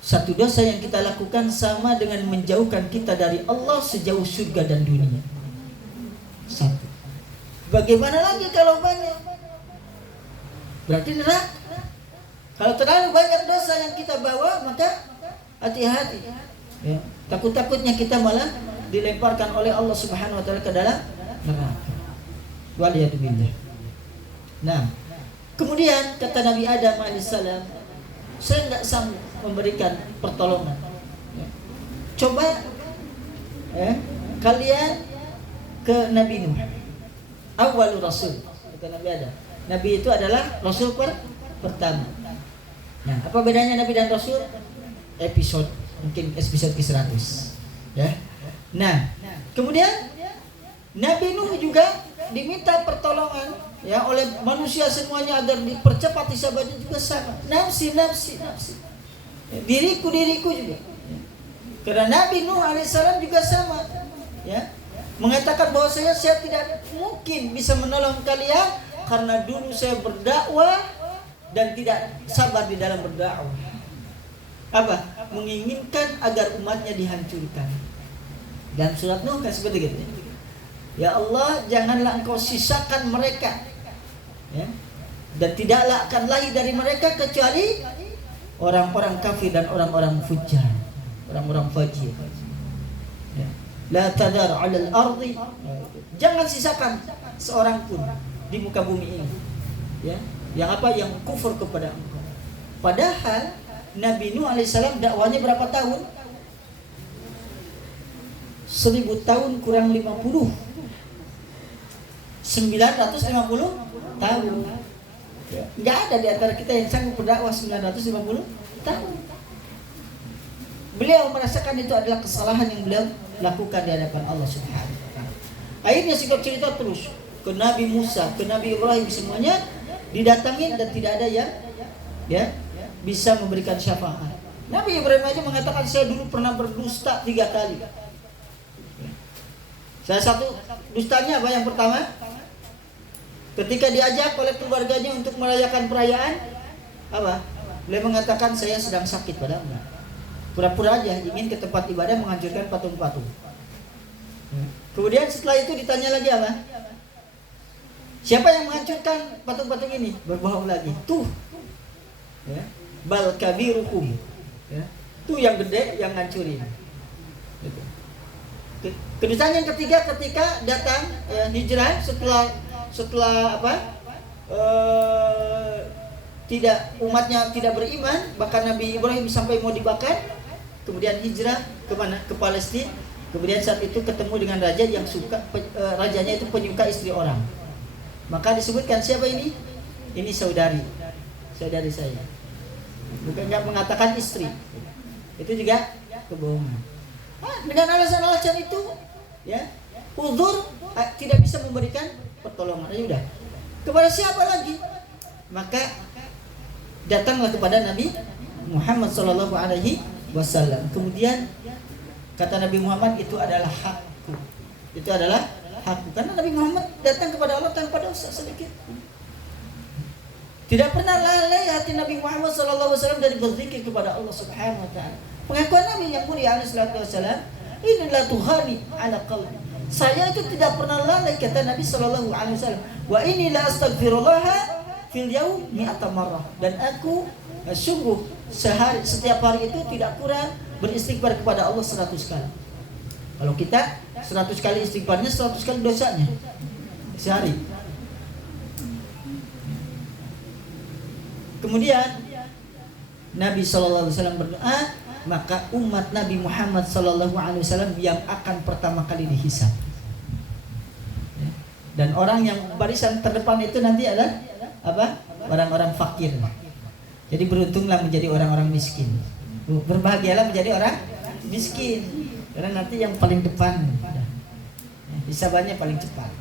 Satu dosa yang kita lakukan sama dengan menjauhkan kita dari Allah sejauh surga dan dunia. Satu. Bagaimana lagi kalau banyak? Berarti neraka. Kalau terlalu banyak dosa yang kita bawa, maka hati-hati. Ya. Takut-takutnya kita malah dilemparkan oleh Allah Subhanahu wa taala ke dalam neraka. Waliyadzubillah. Nah, kemudian kata Nabi Adam alaihissalam, saya enggak sanggup memberikan pertolongan. Coba kalian ke Nabi Nuh, awal rasul. Kata Nabi Adam, Nabi itu adalah rasul pertama. Nah, apa bedanya Nabi dan rasul? Mungkin episode ke-100. Ya. Nah, kemudian Nabi Nuh juga diminta pertolongan oleh manusia semuanya agar dipercepat hisabannya juga sama. Nafsi, nafsi, nafsi. Diriku, diriku juga. Karena Nabi Nuh alaihissalam juga sama. Ya. Mengatakan bahwa saya tidak mungkin bisa menolong kalian karena dulu saya berdakwah dan tidak sabar di dalam berdakwah. Apa? Menginginkan agar umatnya dihancurkan. Dan surat Nuh kan seperti gitu. Ya Allah, janganlah engkau sisakan mereka. Ya. Dan tidaklah akan lahir dari mereka kecuali orang-orang kafir dan orang-orang fujar, orang-orang fajir. Ya. La tadar 'alal ardi. Jangan sisakan seorang pun di muka bumi ini. Ya. Yang apa? Yang kufur kepada engkau. Padahal Nabi Nuh alaihissalam dakwanya berapa tahun? 1000 tahun kurang 50. 950 tahun. Ya. Nggak ada di antara kita yang sanggup berdakwah 950 tahun. Beliau merasakan itu adalah kesalahan yang beliau lakukan di hadapan Allah Subhanahu wa taala. Akhirnya singkat cerita terus ke Nabi Musa, ke Nabi Ibrahim, semuanya didatangin dan tidak ada yang bisa memberikan syafaat. Nabi Ibrahim aja mengatakan, saya dulu pernah berdusta 3 kali. Salah satu dustanya apa? Yang pertama, ketika diajak oleh keluarganya untuk merayakan perayaan, apa? Beliau mengatakan, saya sedang sakit, padahal enggak. Pura-pura aja ingin ke tempat ibadah menghancurkan patung-patung. Kemudian setelah itu ditanya lagi apa? Siapa yang menghancurkan patung-patung ini? Berbohong lagi. Tuh. Ya. Bal kabirukum. Ya. Tuh yang gede yang ngancurin. Gitu. Kedustaan yang ketiga ketika datang hijrah setelah apa? Tidak, umatnya tidak beriman, bahkan Nabi Ibrahim sampai mau dibakar. Kemudian hijrah ke mana? Ke Palestina. Kemudian saat itu ketemu dengan raja yang suka, rajanya itu penyuka istri orang. Maka disebutkan, siapa ini? Ini saudari saya. Bukan, nggak mengatakan istri. Itu juga kebohongan. Dengan alasan-alasan itu, ya, uzur tidak bisa memberikan pertolongan. Ya udah. Kepada siapa lagi? Maka datanglah kepada Nabi Muhammad SAW. Kemudian kata Nabi Muhammad, itu adalah hakku. Itu adalah hakku. Karena Nabi Muhammad datang kepada Allah tanpa dosa sedikit. Tidak pernah lalai hati Nabi Muhammad SAW dari berzikir kepada Allah Subhanahu Wa Taala. Pengakuan Nabi yang mulia alaihi salatu wasallam, inilah Tuhani ala qalbi. Saya itu tidak pernah lalai, kata Nabi sallallahu alaihi wasallam. Wa inilah astaghfirullah fil yaum mi'ata marrah. Dan aku sungguh setiap hari itu tidak kurang beristighfar kepada Allah 100 kali. Kalau kita 100 kali istighfarnya, 100 kali dosanya sehari. Kemudian Nabi sallallahu alaihi wasallam berdoa, maka umat Nabi Muhammad sallallahu alaihi wasallam yang akan pertama kali dihisab. Dan orang yang barisan terdepan itu nanti adalah apa? Orang-orang fakir. Jadi beruntunglah menjadi orang-orang miskin. Berbahagialah menjadi orang miskin. Karena nanti yang paling depan hisabannya paling cepat.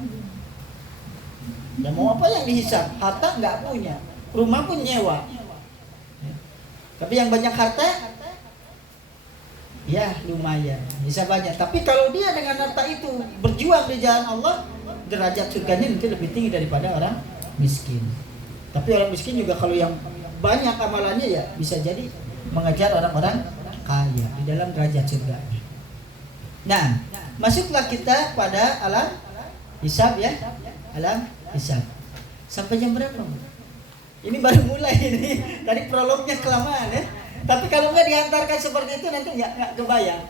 Ya mau apa yang dihisab? Harta nggak punya, rumah pun nyewa. Tapi yang banyak harta, ya lumayan, bisa banyak. Tapi kalau dia dengan harta itu berjuang di jalan Allah, derajat surganya nanti lebih tinggi daripada orang miskin. Tapi orang miskin juga kalau yang banyak amalannya ya bisa jadi mengejar orang-orang kaya di dalam derajat surga. Nah, masuklah kita pada alam hisab ya, alam hisab. Sampai jam berapa? Ini baru mulai ini. Tadi prolognya kelamaan ya. Tapi kalau nggak diantarkan seperti itu nanti nggak kebayang.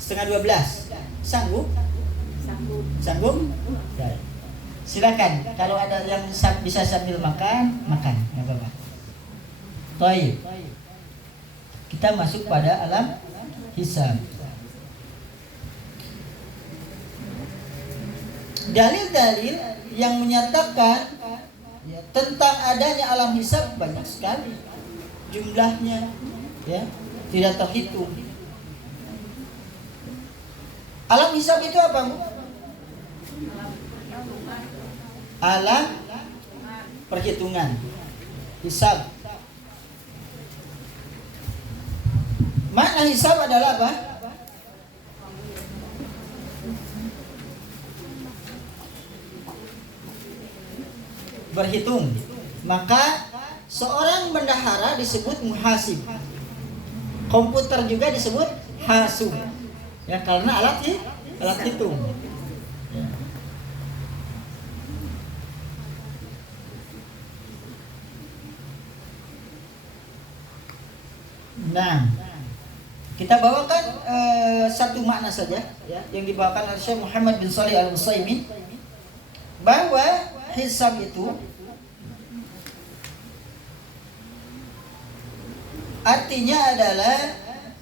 11:30. Sanggup? Sanggup? Ya. Silakan. Kalau ada yang bisa sambil makan, nggak apa-apa. Baik. Kita masuk pada alam hisab. Dalil-dalil yang menyatakan ya, tentang adanya alam hisab banyak sekali. Jumlahnya ya tidak terhitung. Alam hisab itu apa, Bu? Alam perhitungan. Hisab. Makna hisab adalah apa? berhitung. Maka seorang bendahara disebut muhasib. Komputer juga disebut hasub. Ya, karena alat hitung. Ya. Nah, kita bawakan satu makna saja ya, yang dibawakan oleh Syekh Muhammad bin Shalih Al-Utsaimin, bahwa hisab itu artinya adalah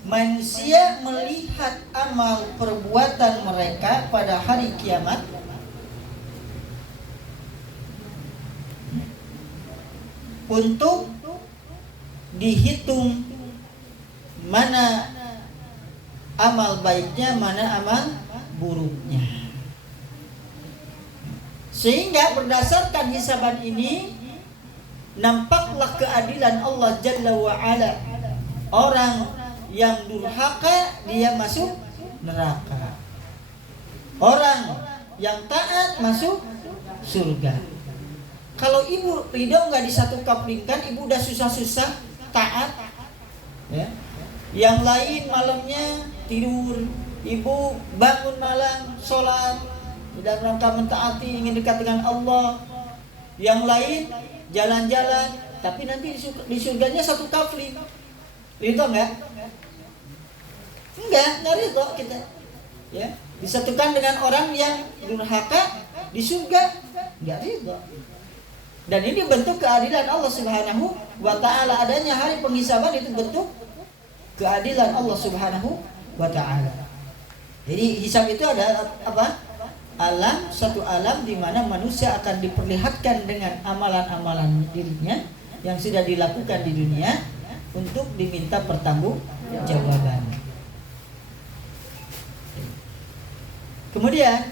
manusia melihat amal perbuatan mereka pada hari kiamat untuk dihitung mana amal baiknya, mana amal buruknya. Sehingga berdasarkan hisaban ini nampaklah keadilan Allah Jalla wa Ala. Orang yang durhaka dia masuk neraka. Orang yang taat masuk surga. Kalau ibu ridho nggak disatu kaplingkan, ibu udah susah-susah taat, ya. Yang lain malamnya tidur, ibu bangun malam sholat dalam rangka mentaati, ingin dekat dengan Allah. Yang lain jalan-jalan, tapi nanti di surganya satu kafling. Ridho enggak? Enggak ridho kita. Ya, disatukan dengan orang yang durhaka di surga, enggak ridho. Dan ini bentuk keadilan Allah Subhanahu wa Ta'ala. Adanya hari penghisaban itu bentuk keadilan Allah Subhanahu wa Ta'ala. Jadi hisab itu ada apa? Satu alam di mana manusia akan diperlihatkan dengan amalan-amalan dirinya yang sudah dilakukan di dunia untuk diminta pertanggungjawaban. Kemudian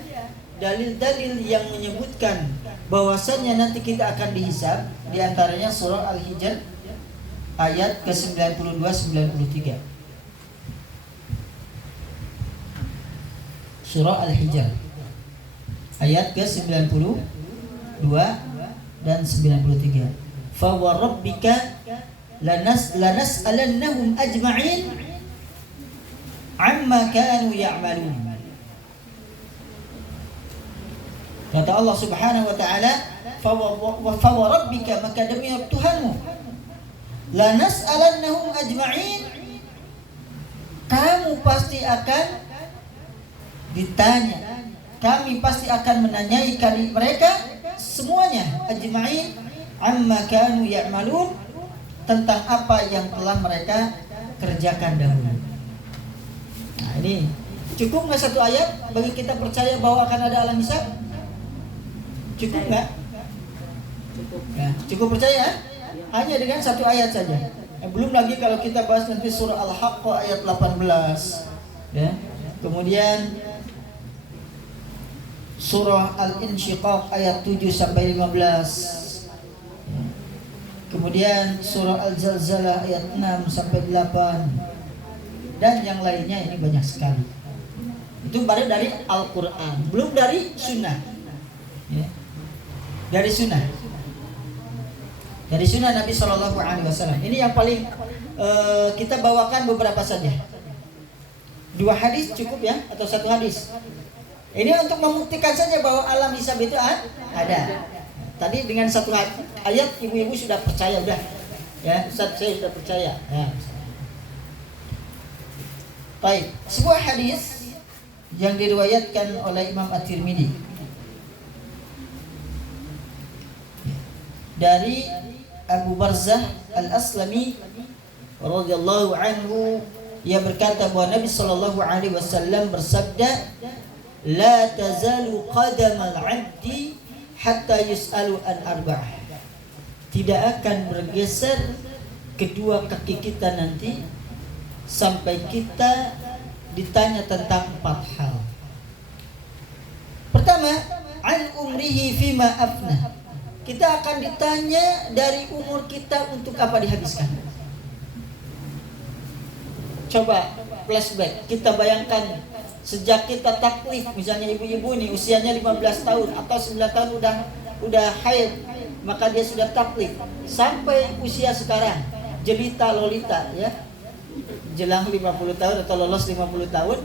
dalil-dalil yang menyebutkan bahwasannya nanti kita akan dihisab, diantaranya surah Al-Hijr ayat ke-92-93. Surah Al-Hijr ayat ke-92 dan 93. Fa wa rabbika lanas'alannahum ajma'in amma kanu ya'malun. Kata Allah Subhanahu wa Ta'ala, fa wa rabbika, maka demi Tuhanmu, lanas'alannahum ajma'in, kamu pasti akan ditanya, kami pasti akan menanyai mereka semuanya, ajma'in amma kanu ya'malun, tentang apa yang telah mereka kerjakan dahulu. Nah, ini cukup nggak satu ayat bagi kita percaya bahwa akan ada alam hisab? Cukup nggak? Cukup. Ya, cukup percaya? Hanya dengan satu ayat saja. Belum lagi kalau kita bahas nanti surah Al-Haqqah ayat 18, ya. Kemudian surah Al-Insyiqaq ayat 7 sampai 15. Kemudian surah Al-Zalzalah ayat 6 sampai 8. Dan yang lainnya, ini banyak sekali. Itu baru dari Al-Qur'an, belum dari sunnah. Ya. Dari sunnah. Dari sunnah Nabi SAW. Ini yang paling kita bawakan beberapa saja. 2 hadis cukup ya, atau 1 hadis. Ini untuk membuktikan saja bahwa alam hisab itu ada. Tadi dengan 1 ayat ibu-ibu sudah percaya, udah. Ya, Ustaz saya sudah percaya. Ya. Baik, sebuah hadis yang diriwayatkan oleh Imam At-Tirmidzi dari Abu Barzah Al-Aslami radhiyallahu anhu, ia berkata bahwa Nabi sallallahu alaihi wasallam bersabda, la tazalu qadamal 'abdi hatta yus'alu an arba'ah. Tidak akan bergeser kedua kaki kita nanti sampai kita ditanya tentang 4 hal. Pertama, an umrihi fima afna. Kita akan ditanya dari umur kita untuk apa dihabiskan. Coba flashback, kita bayangkan sejak kita taklif, misalnya ibu-ibu nih usianya 15 tahun atau 9 tahun udah haid, maka dia sudah taklif sampai usia sekarang, jelita lolita ya, jelang 50 tahun atau lolos 50 tahun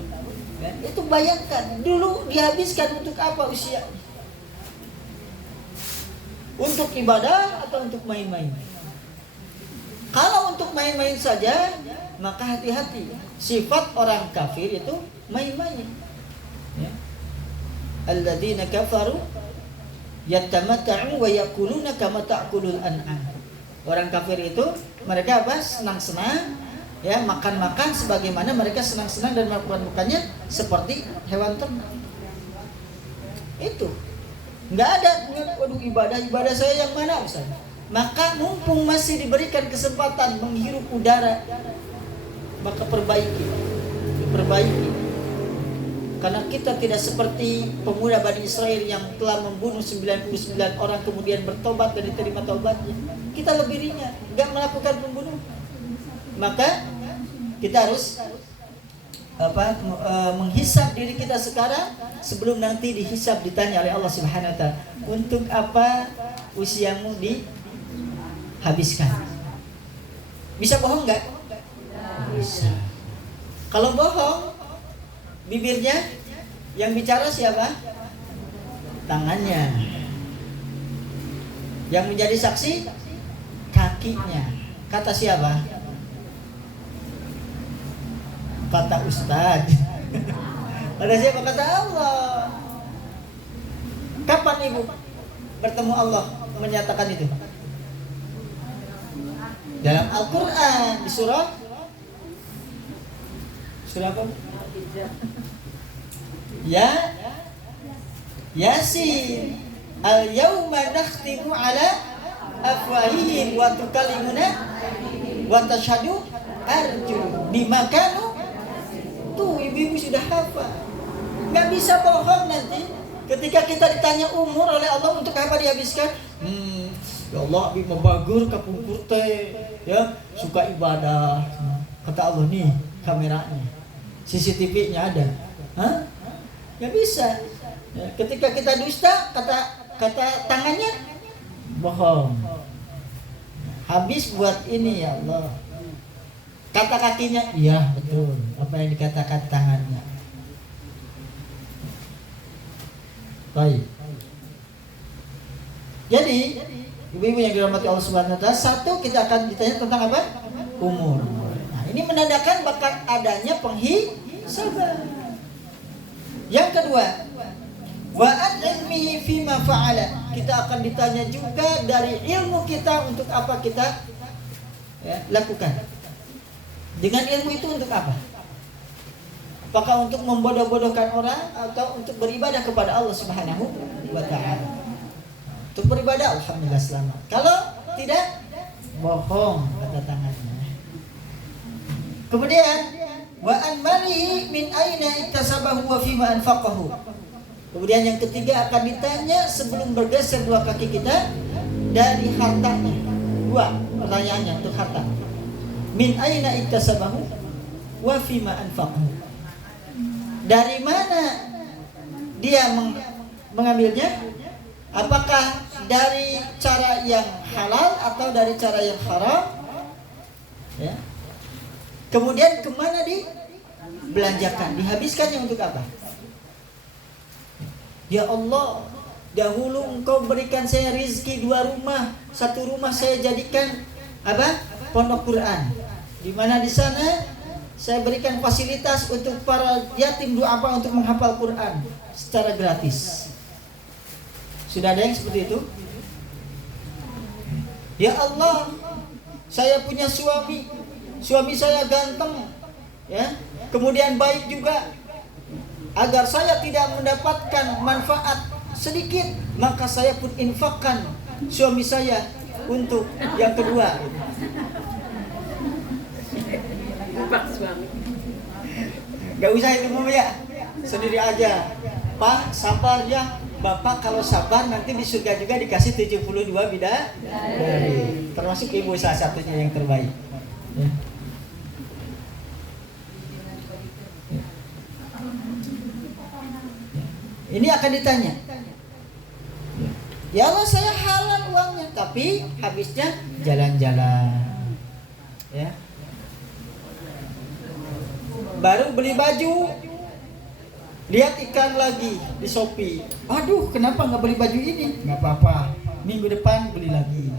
ya, itu bayangkan dulu dihabiskan untuk apa usia? Untuk ibadah atau untuk main-main? Kalau untuk main-main saja, maka hati-hati. Sifat orang kafir itu main-main ya. Alladzina kafaru yatamatta'u wa yakuluna kama ta'kulul an'am. Orang kafir itu mereka apa? Senang-senang ya, makan-makan sebagaimana mereka senang-senang dan melakukan-lakukannya seperti hewan ternak. Itu nggak ada, waduh ibadah saya yang mana misalnya. Maka mumpung masih diberikan kesempatan menghirup udara, maka diperbaiki. Karena kita tidak seperti pemuda Bani Israel yang telah membunuh 99 orang kemudian bertobat dan diterima taubatnya. Kita lebih ringan, nggak melakukan pembunuhan. Maka kita harus menghisab diri kita sekarang sebelum nanti dihisab, ditanya oleh Allah Subhanahu wa taala, untuk apa usiamu dihabiskan? Bisa bohong nggak? Bisa. Kalau bohong, bibirnya yang bicara siapa? Tangannya. Yang menjadi saksi kakinya. Kata siapa? Kata Ustaz. Kata siapa? Kata Allah. Kapan ibu bertemu Allah menyatakan itu? Dalam Al-Quran di surah apa? Ya Yasin. Al-yawma nakhtimu ala afwahihim wa tukallimuna wa tashhadu arjuluhum bima kanu. Tuh ibu-ibu sudah hafal. Nggak bisa bohong nanti ketika kita ditanya umur oleh Allah untuk apa dihabiskan. Ya Allah, abi mabagur kapungkur teh, ya suka ibadah. Kata Allah, nih kameranya, CCTV-nya ada. Hah? Nggak bisa. Ya, ketika kita dusta, kata tangannya bohong. Habis buat ini ya Allah. Kata kakinya, iya betul. Apa yang dikatakan tangannya. Baik. Jadi, ibu-ibu yang dirahmati Allah Subhanahu wa taala, satu kita akan ditanya tentang apa? Umur. Nah, ini menandakan bakat adanya penghisaban. Yang kedua, wa an ilmihi fima fa'ala. Kita akan ditanya juga dari ilmu kita untuk apa kita lakukan. Dengan ilmu itu untuk apa? Apakah untuk membodoh-bodohkan orang atau untuk beribadah kepada Allah Subhanahu wa taala? Untuk beribadah, alhamdulillah selamat. Kalau tidak, bohong kata tangannya. Kemudian wa an malihi min aina iktasabahu wa fima anfaqahu. Kemudian yang ketiga akan ditanya sebelum bergeser dua kaki kita dari hartanya. Dua pertanyaannya untuk harta. Min aina iktasabahu wa fima anfaqahu. Dari mana dia mengambilnya? Apakah dari cara yang halal atau dari cara yang haram? Ya. Kemudian kemana dibelanjakan? Dihabiskannya untuk apa? Ya Allah, dahulu Engkau berikan saya rizki 2 rumah, 1 rumah saya jadikan apa? Pondok Quran. Di mana di sana saya berikan fasilitas untuk para yatim duafa untuk menghafal Quran secara gratis. Sudah ada yang seperti itu? Ya Allah, saya punya suami saya ganteng, ya, kemudian baik juga. Agar saya tidak mendapatkan manfaat sedikit, maka saya pun infakkan suami saya untuk yang kedua. Gak usah itu ya, sendiri aja. Pak, sabar ya. Bapak kalau sabar nanti di surga juga dikasih 72 bidadari. Termasuk ibu salah satunya yang terbaik. Ya. Ini akan ditanya. Ya Allah, saya halal uangnya, tapi habisnya jalan-jalan. Ya. Baru beli baju, lihat iklan lagi di Shopee. Aduh, kenapa nggak beli baju ini? Nggak apa-apa, minggu depan beli lagi.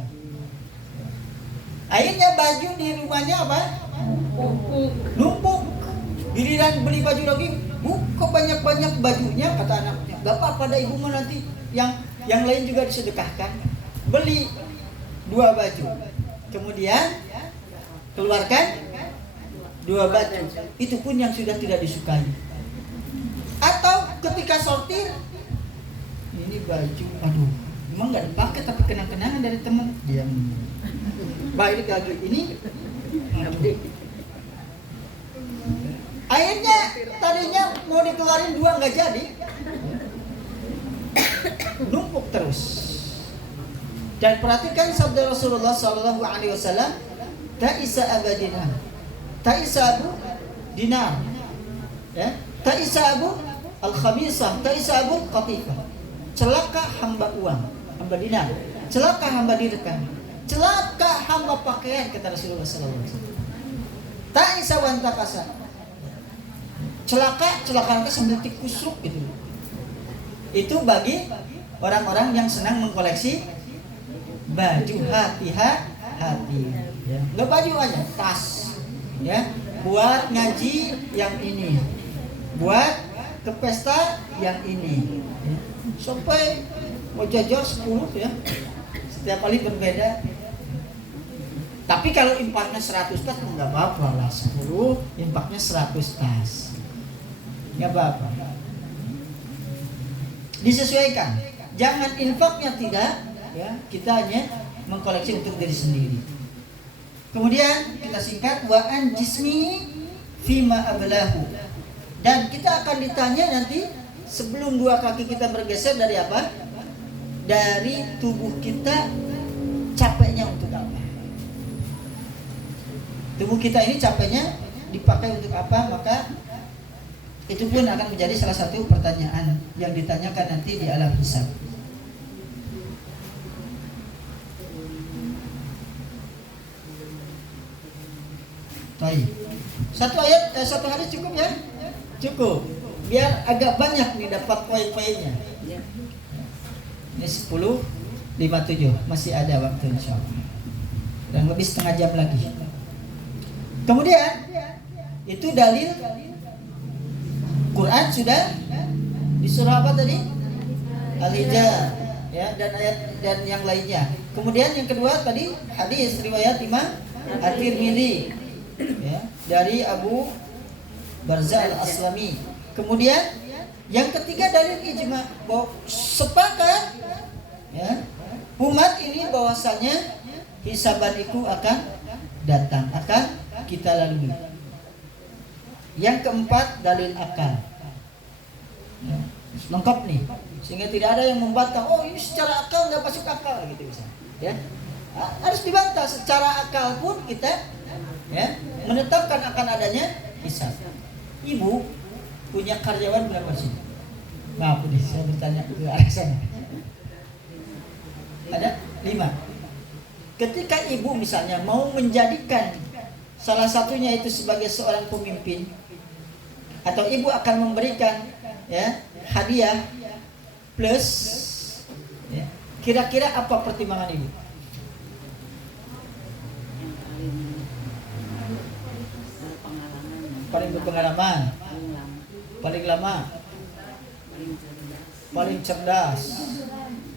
Akhirnya baju di rumahnya apa? Numpuk. Giliran beli baju lagi, kok banyak-banyak bajunya, kata anaknya. Gak apa-apa, ada ibu mah nanti yang lain juga disedekahkan. Beli 2 baju, kemudian keluarkan 2 baju, itu pun yang sudah tidak disukai. Atau ketika sortir, ini baju, aduh, emang nggak dipakai tapi kenang-kenangan dari teman. Diam. Baik lagi ini. Akhirnya tadinya mau dikeluarin 2 nggak jadi, numpuk terus. Dan perhatikan sabda Rasulullah SAW, ta'isa abadina, ta'isa abu dinar, ya, ta'isa abu al-khamisah, ta'isa abu qatifah. Celaka hamba uang, hamba dinar, celaka hamba dirham, celaka hamba pakaian, kata Rasulullah SAW. Ta'isa wan takasa, celaka sambil tikusruk gitu. Itu bagi orang-orang yang senang mengkoleksi baju hati, ya. Nggak baju aja, tas, ya. Buat ngaji yang ini, buat ke pesta yang ini, ya. Sampai mau jajar 10 ya, setiap kali berbeda. Tapi kalau impaknya 100 tas nggak apa-apa lah, 10 impaknya 100 tas, nggak apa-apa. Disesuaikan, jangan infaknya tidak, ya, kita hanya mengkoleksi untuk diri sendiri. Kemudian kita singkat, wa an jismi fima ablahu, dan kita akan ditanya nanti sebelum 2 kaki kita bergeser dari apa? Dari tubuh kita, capeknya untuk apa? Tubuh kita ini capeknya dipakai untuk apa? Maka itu pun akan menjadi salah satu pertanyaan yang ditanyakan nanti di alam hisab. Baik. Satu hadis cukup ya? Cukup. Biar agak banyak nih dapat poin-poinnya. Ini 10:57, masih ada waktu insyaallah. Dan lebih setengah jam lagi. Kemudian itu dalil Quran sudah di surah apa tadi? Al-Hijr, ya, dan ayat dan yang lainnya. Kemudian yang kedua tadi hadis riwayat Imam At-Tirmidzi, ya, dari Abu Barzah Al-Aslami. Kemudian yang ketiga dalil ijma, bahwa sepakat, ya, umat ini bahwasanya hisaban itu akan datang, akan kita lalui. Yang keempat dalil akal, ya, lengkap nih, sehingga tidak ada yang membantah. Oh, ini secara akal nggak masuk akal gitu misalnya, ya. Harus dibantah secara akal pun kita, ya, menetapkan akan adanya hisab. Ibu punya karyawan berapa sih? Maaf nih, saya bertanya ke arah sana. Ada 5. Ketika ibu misalnya mau menjadikan salah satunya itu sebagai seorang pemimpin, atau ibu akan memberikan, ya, hadiah plus, ya, kira-kira apa pertimbangan ibu? Paling berpengalaman, paling lama, paling cerdas,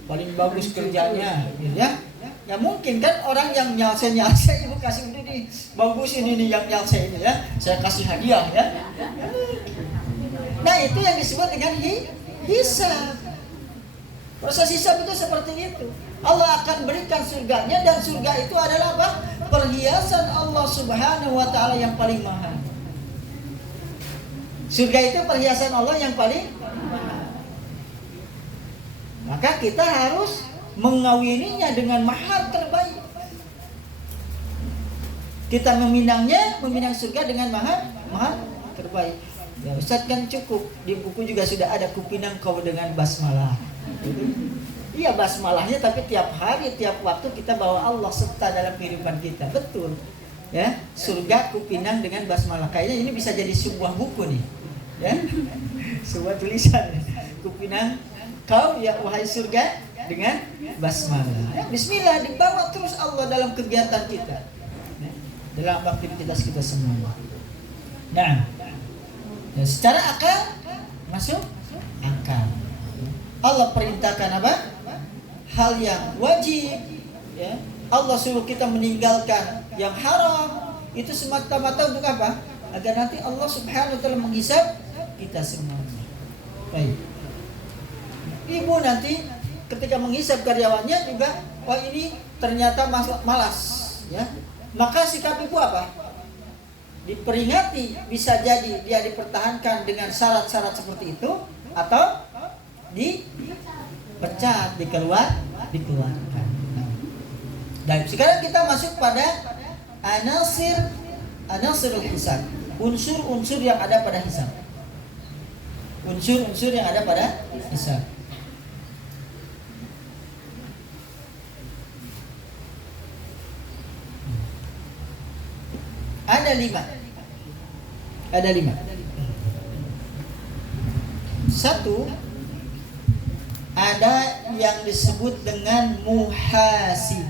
paling bagus kerjanya, ya. Ya mungkin kan orang yang nyalse ibu kasih ini bagus, ini yang nyalse ini, ya, saya kasih hadiah, ya. Nah itu yang disebut dengan hisab. Proses hisab itu seperti itu. Allah akan berikan surganya, dan surga itu adalah apa? Perhiasan Allah Subhanahu wa Ta'ala yang paling mahal. Surga itu perhiasan Allah yang paling mahal. Maka kita harus mengawininya dengan mahar terbaik. Kita meminang surga dengan mahar terbaik. Ya, Ustaz kan cukup, di buku juga sudah ada, kupinang kau dengan basmalah. Iya basmalahnya, tapi tiap hari, tiap waktu kita bawa Allah serta dalam kehidupan kita. Betul. Ya, surga Kupinang dengan basmalah. Kayaknya ini bisa jadi sebuah buku nih. Ya. Sebuah tulisan. Kupinang kau ya wahai surga dengan basmalah. Ya, bismillah, dibawa terus Allah dalam kegiatan kita. Ya, dalam aktivitas kita semua. Nah, ya, secara akal masuk akal. Allah perintahkan apa? Hal yang wajib, ya. Allah suruh kita meninggalkan yang haram. Itu semata-mata untuk apa? Agar nanti Allah Subhanahu wa taala menghisab kita semuanya. Baik. Ibu nanti ketika menghisab karyawannya juga, wah ini ternyata malas, ya. Maka sikap ibu apa? Diperingati, bisa jadi dia dipertahankan dengan syarat-syarat seperti itu, atau dipecat, dikeluarkan. Dan sekarang kita masuk pada anasirul hisab, unsur-unsur yang ada pada hisab. Unsur-unsur yang ada pada hisab. Ada 5. Satu, ada yang disebut dengan muhasib.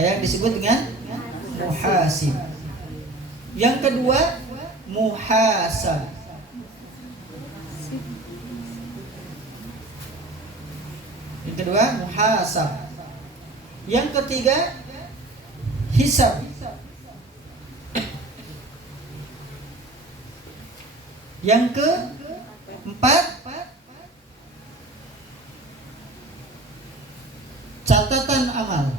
Yang disebut dengan muhasib. Yang kedua, muhasab. Yang kedua, muhasab. Yang ketiga, hisab. Yang keempat, catatan amal,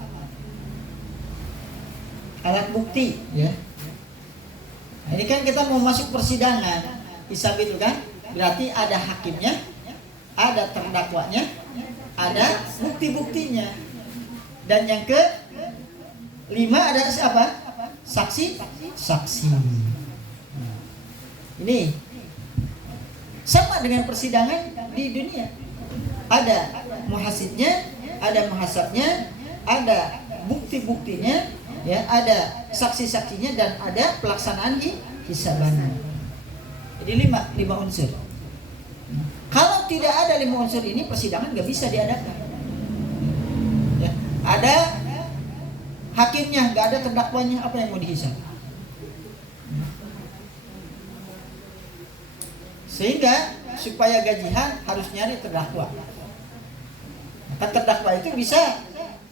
alat bukti, ya. Nah, ini kan kita mau masuk persidangan, hisab itu kan berarti ada hakimnya, ada terdakwanya, ada bukti-buktinya. Dan yang ke-5 ada apa? Saksi. Ini sama dengan persidangan di dunia. Ada muhasibnya, ada muhasabnya, ada bukti-buktinya, ya, ada saksi-saksinya, dan ada pelaksanaan hisabannya. Jadi 5 unsur. Kalau tidak ada 5 unsur ini, persidangan nggak bisa diadakan. Ya, ada hakimnya, nggak ada terdakwanya, apa yang mau dihisab? Sehingga supaya gajian harus nyari terdakwa. Maka terdakwa itu bisa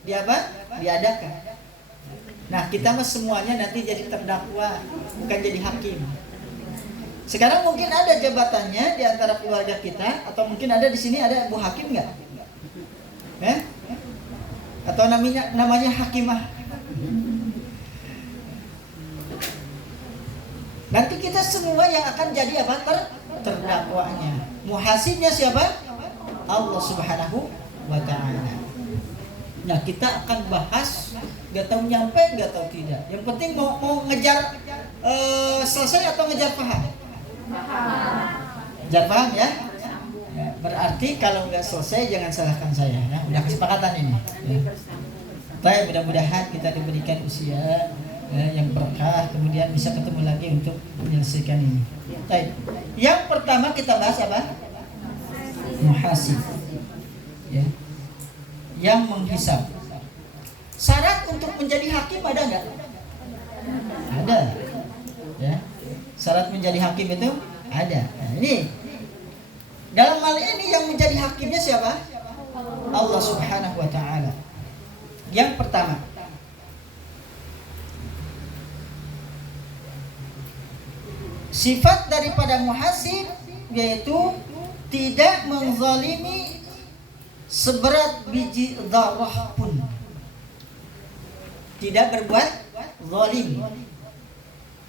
diadakan. Nah, kita mah semuanya nanti jadi terdakwa, bukan jadi hakim. Sekarang mungkin ada jabatannya di antara keluarga kita, atau mungkin ada di sini ada Bu Hakim nggak? Atau namanya Hakimah. Nanti kita semua yang akan jadi apa? Terdakwanya. Muhasibnya siapa? Allah Subhanahu wa ta'ala. Nah, kita akan bahas, gak tahu nyampe, gak tahu tidak. Yang penting mau ngejar selesai atau ngejar paham? Ngejar paham, ya? Berarti kalau nggak selesai jangan salahkan saya, ya. Udah kesepakatan ini, ya. Baik, mudah-mudahan kita diberikan usia, ya, yang berkah, kemudian bisa ketemu lagi untuk menyelesaikan ini. Baik. Yang pertama kita bahas apa? Muhasib, ya. Yang menghisab. Syarat untuk menjadi hakim ada nggak? Ada, ya. Syarat menjadi hakim itu ada. Nah, ini dalam hal ini yang menjadi hakimnya siapa? Allah Subhanahu wa ta'ala. Yang pertama, sifat daripada muhasib yaitu tidak menzalimi seberat biji dzarrah pun. Tidak berbuat zalim.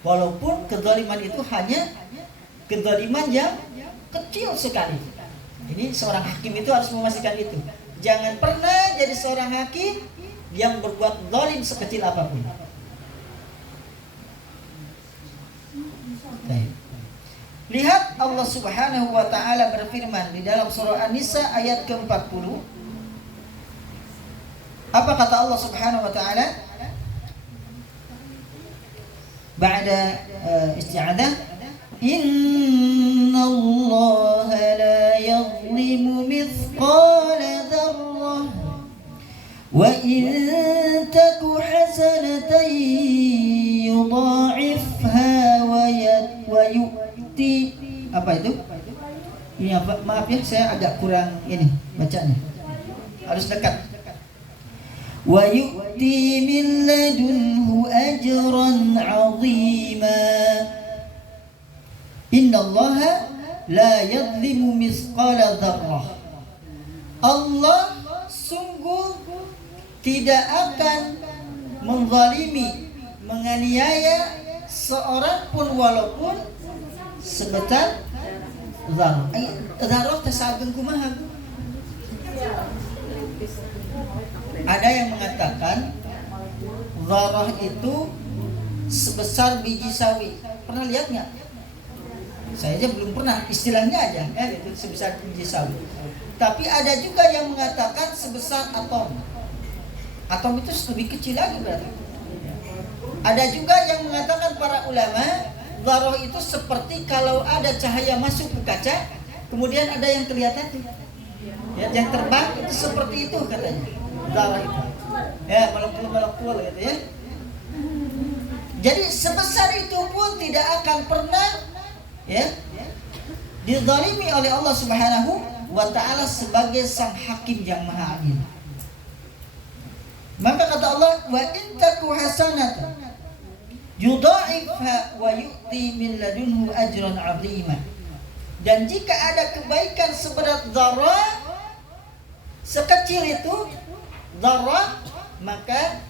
Walaupun kezaliman itu hanya kezaliman yang kecil sekali. Ini seorang hakim itu harus memastikan itu. Jangan pernah jadi seorang hakim yang berbuat zalim sekecil apapun. Baik. Lihat Allah Subhanahu wa taala berfirman di dalam surah An-Nisa ayat ke-40. Apa kata Allah Subhanahu wa taala? Ba'da isti'adah, Inna Allah la yadhlimu mithqala dzarrah wa in taku hasanatan yudha'ifha wa yu'ti. Apa itu? Ini apa? Maaf ya, saya agak kurang ini bacanya. Harus dekat. Wa yu'ti min ladunhu ajran 'azima. Innallaha la yadhlimu mithqala dzarrah. Allah sungguh tidak akan menzalimi, menganiaya seorang pun walaupun sebesar zarah. Zarah tasageng kumaha? Ada yang mengatakan zarah itu sebesar biji sawi. Pernah lihat nggak? Saya aja belum pernah, istilahnya aja ya, itu sebesar biji sawi. Tapi ada juga yang mengatakan sebesar atom. Atom itu lebih kecil lagi berarti. Ada juga yang mengatakan para ulama, zarah itu seperti kalau ada cahaya masuk ke kaca, kemudian ada yang kelihatan tuh. Ya, yang terbang itu seperti itu katanya. Zarah itu. Ya, molekul-molekul gitu ya. Jadi sebesar itu pun tidak akan pernah ya dizalimi oleh Allah Subhanahu wa taala sebagai sang hakim yang maha adil. Maka kata Allah, wa in taku hasanatan yudha'ifha wa yu'ti min ladunhu ajran 'azima. Dan jika ada kebaikan seberat zarah, sekecil itu zarah, maka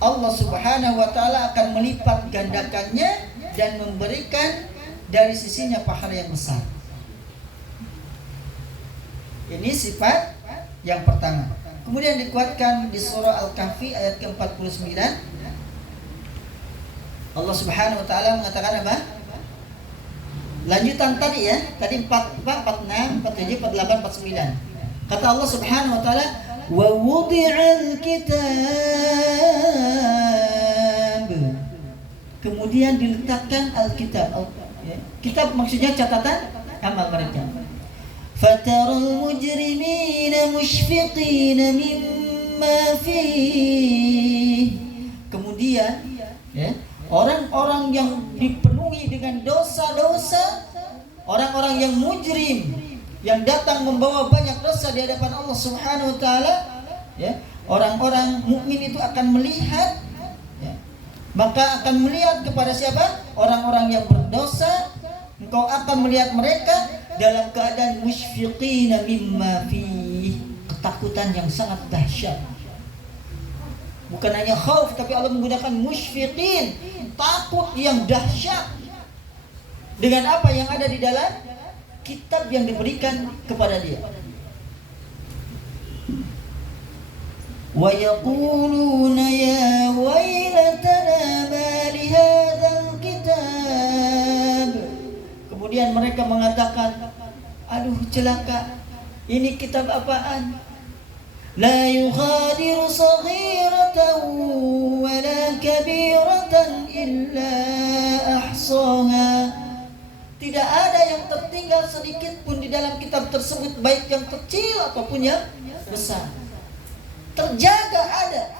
Allah Subhanahu wa taala akan melipat gandakannya dan memberikan dari sisinya pahala yang besar. Ini sifat yang pertama. Kemudian dikuatkan di surah Al-Kahfi ayat ke-49. Allah Subhanahu wa taala mengatakan apa? Lanjutan tadi ya, tadi 46, 47, 48, 49. Kata Allah Subhanahu wa taala, "Wa wudi'al kitab." Kemudian diletakkan Alkitab. Kitab maksudnya catatan amal mereka. Fataral mujrimina mushfiqina mimma fihi. Kemudian ya, orang-orang yang dipenuhi dengan dosa-dosa, orang-orang yang mujrim yang datang membawa banyak dosa di hadapan Allah Subhanahu wa taala, ya, orang-orang mukmin itu akan melihat, ya, maka akan melihat kepada siapa? Orang-orang yang berdosa. Engkau akan melihat mereka dalam keadaan musyfiqina mimma fihi, ketakutan yang sangat dahsyat. Bukan hanya khauf, tapi Allah menggunakan musyfiqin, takut yang dahsyat. Dengan apa yang ada di dalam kitab yang diberikan kepada dia. Wa yaquluna ya wailatana ma li hadzal kitab. Kemudian mereka mengatakan, aduh celaka, ini kitab apaan? La yughadiru saghiratan wala kabiratan illa ahsaha. Tidak ada yang tertinggal sedikit pun di dalam kitab tersebut, baik yang kecil ataupun yang besar. Terjaga ada.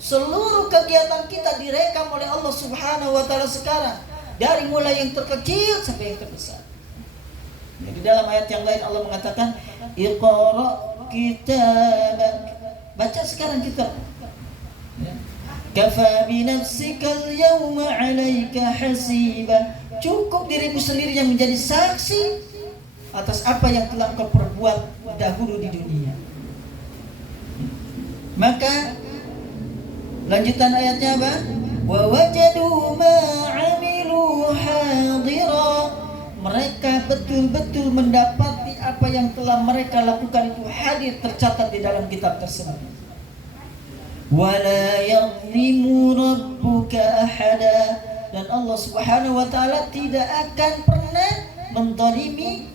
Seluruh kegiatan kita direkam oleh Allah Subhanahu wa taala sekarang, dari mulai yang terkecil sampai yang terbesar. Di dalam ayat yang lain Allah mengatakan, Iqra kitabak. Baca sekarang kitab. Kafa bi nafsikal yawma 'alaika hasiba. Cukup dirimu sendiri yang menjadi saksi atas apa yang telah kau perbuat dahulu di dunia. Maka lanjutan ayatnya apa? Wa wajadu ma 'amilu hadira. Mereka betul-betul mendapati apa yang telah mereka lakukan itu hadir, tercatat di dalam kitab tersebut. Wala yadhlimu rabbuka ahada. dan Allah Subhanahu wa taala tidak akan pernah menzalimi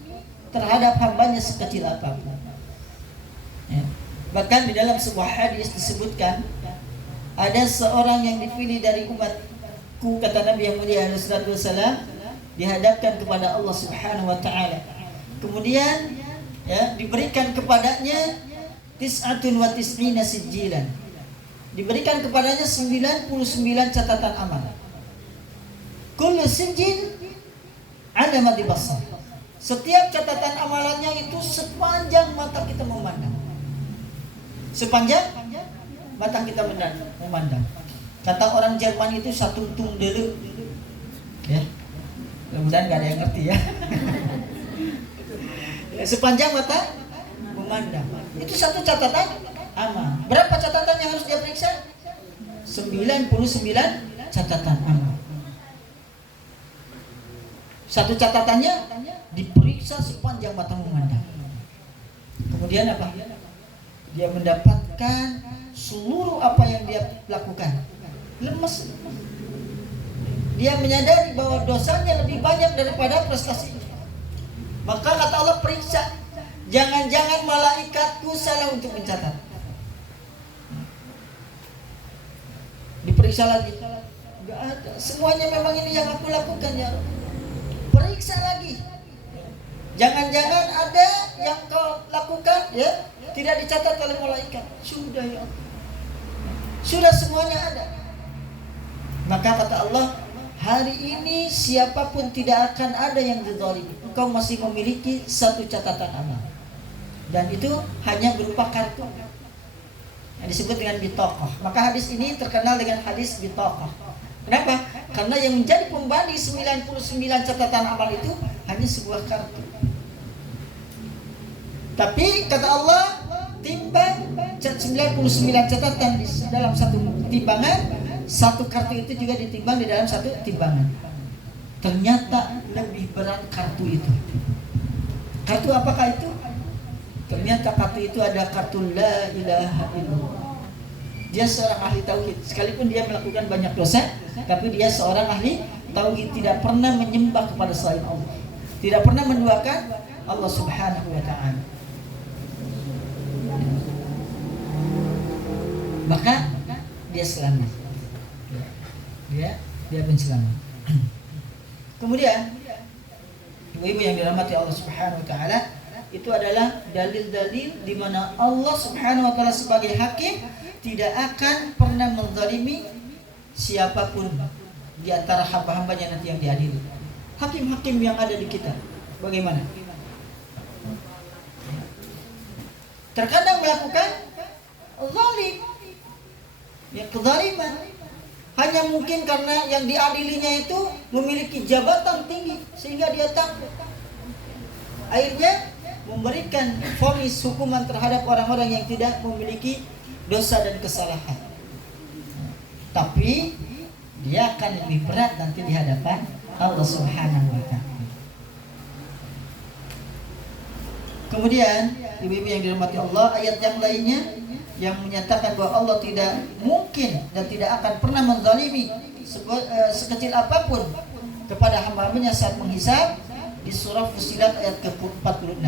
terhadap hambanya sekecil apapun. Ya. Bahkan di dalam sebuah hadis disebutkan ada seorang yang dipilih dari umatku, kata Nabi yang mulia sallallahu alaihi wasallam, dihadapkan kepada Allah Subhanahu wa taala. Kemudian ya, diberikan kepadanya tis'atun wa tis'ina sijjilan. Diberikan kepadanya 99 catatan amal. Kullu sijil ala madi basar. Setiap catatan amalannya itu sepanjang mata kita memandang. Sepanjang mata kita memandang. Kata orang Jerman itu satu tung dulu. Ya. Mudah-mudahan gak ada yang ngerti ya. Sepanjang mata memandang. Itu satu catatan amal. Berapa catatan yang harus dia periksa? 99 catatan amal. Satu catatannya diperiksa sepanjang mata memandang. Kemudian apa? Dia mendapatkan seluruh apa yang dia lakukan. Lemes. Dia menyadari bahwa dosanya lebih banyak daripada prestasinya. Maka kata Allah, periksa. Jangan-jangan malaikatku salah untuk mencatat. Diperiksa lagi. Enggak ada. Semuanya memang ini yang aku lakukan ya. Periksa lagi. Jangan-jangan ada yang kau lakukan ya tidak dicatat oleh malaikat. Sudah ya. Sudah semuanya ada. Maka kata Allah, hari ini siapapun tidak akan ada yang dizalimi. Engkau masih memiliki satu catatan amal. Dan itu hanya berupa kartu yang disebut dengan bitokoh. Maka hadis ini terkenal dengan hadis bitokoh. Kenapa? Karena yang menjadi pembanding 99 catatan amal itu hanya sebuah kartu. Tapi kata Allah, timbang 99 catatan di dalam satu timbangan, satu kartu itu juga ditimbang di dalam satu timbangan. Ternyata lebih berat kartu itu. Kartu apakah itu? Ternyata kartu itu ada kartu la ilaha illallah. Dia seorang ahli tauhid, sekalipun dia melakukan banyak dosa, tapi dia seorang ahli tauhid, tidak pernah menyembah kepada selain Allah, tidak pernah menduakan Allah Subhanahu wa taala. Maka dia selamat. Dia selamat. Kemudian ibu-ibu yang dirahmati Allah Subhanahu wa taala, itu adalah dalil-dalil di mana Allah Subhanahu wa taala sebagai hakim tidak akan pernah menzalimi siapapun di antara hamba-hambanya nanti yang diadili. Hakim-hakim yang ada di kita bagaimana? Terkadang melakukan zalim, ya kezaliman, hanya mungkin karena yang diadilinya itu memiliki jabatan tinggi sehingga dia takut. Akhirnya memberikan vonis hukuman terhadap orang-orang yang tidak memiliki dosa dan kesalahan. Tapi dia akan lebih berat nanti di hadapan Allah Subhanahu wa taala. Kemudian ibu-ibu yang dirahmati Allah, ayat yang lainnya yang menyatakan bahwa Allah tidak mungkin dan tidak akan pernah menzalimi sekecil apapun kepada hamba-hambanya saat menghisab, di surah Fussilat ayat ke-46.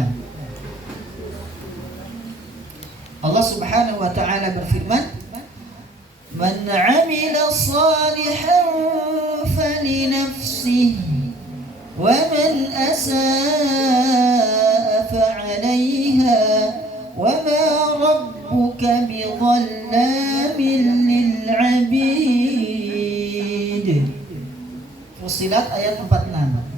Allah Subhanahu wa taala berfirman, "Man 'amila shalihan falinafsihi wa man asaa fa'alayha wa ma rabbuka bidhallamin lil 'abid." Fussilat ayat 46.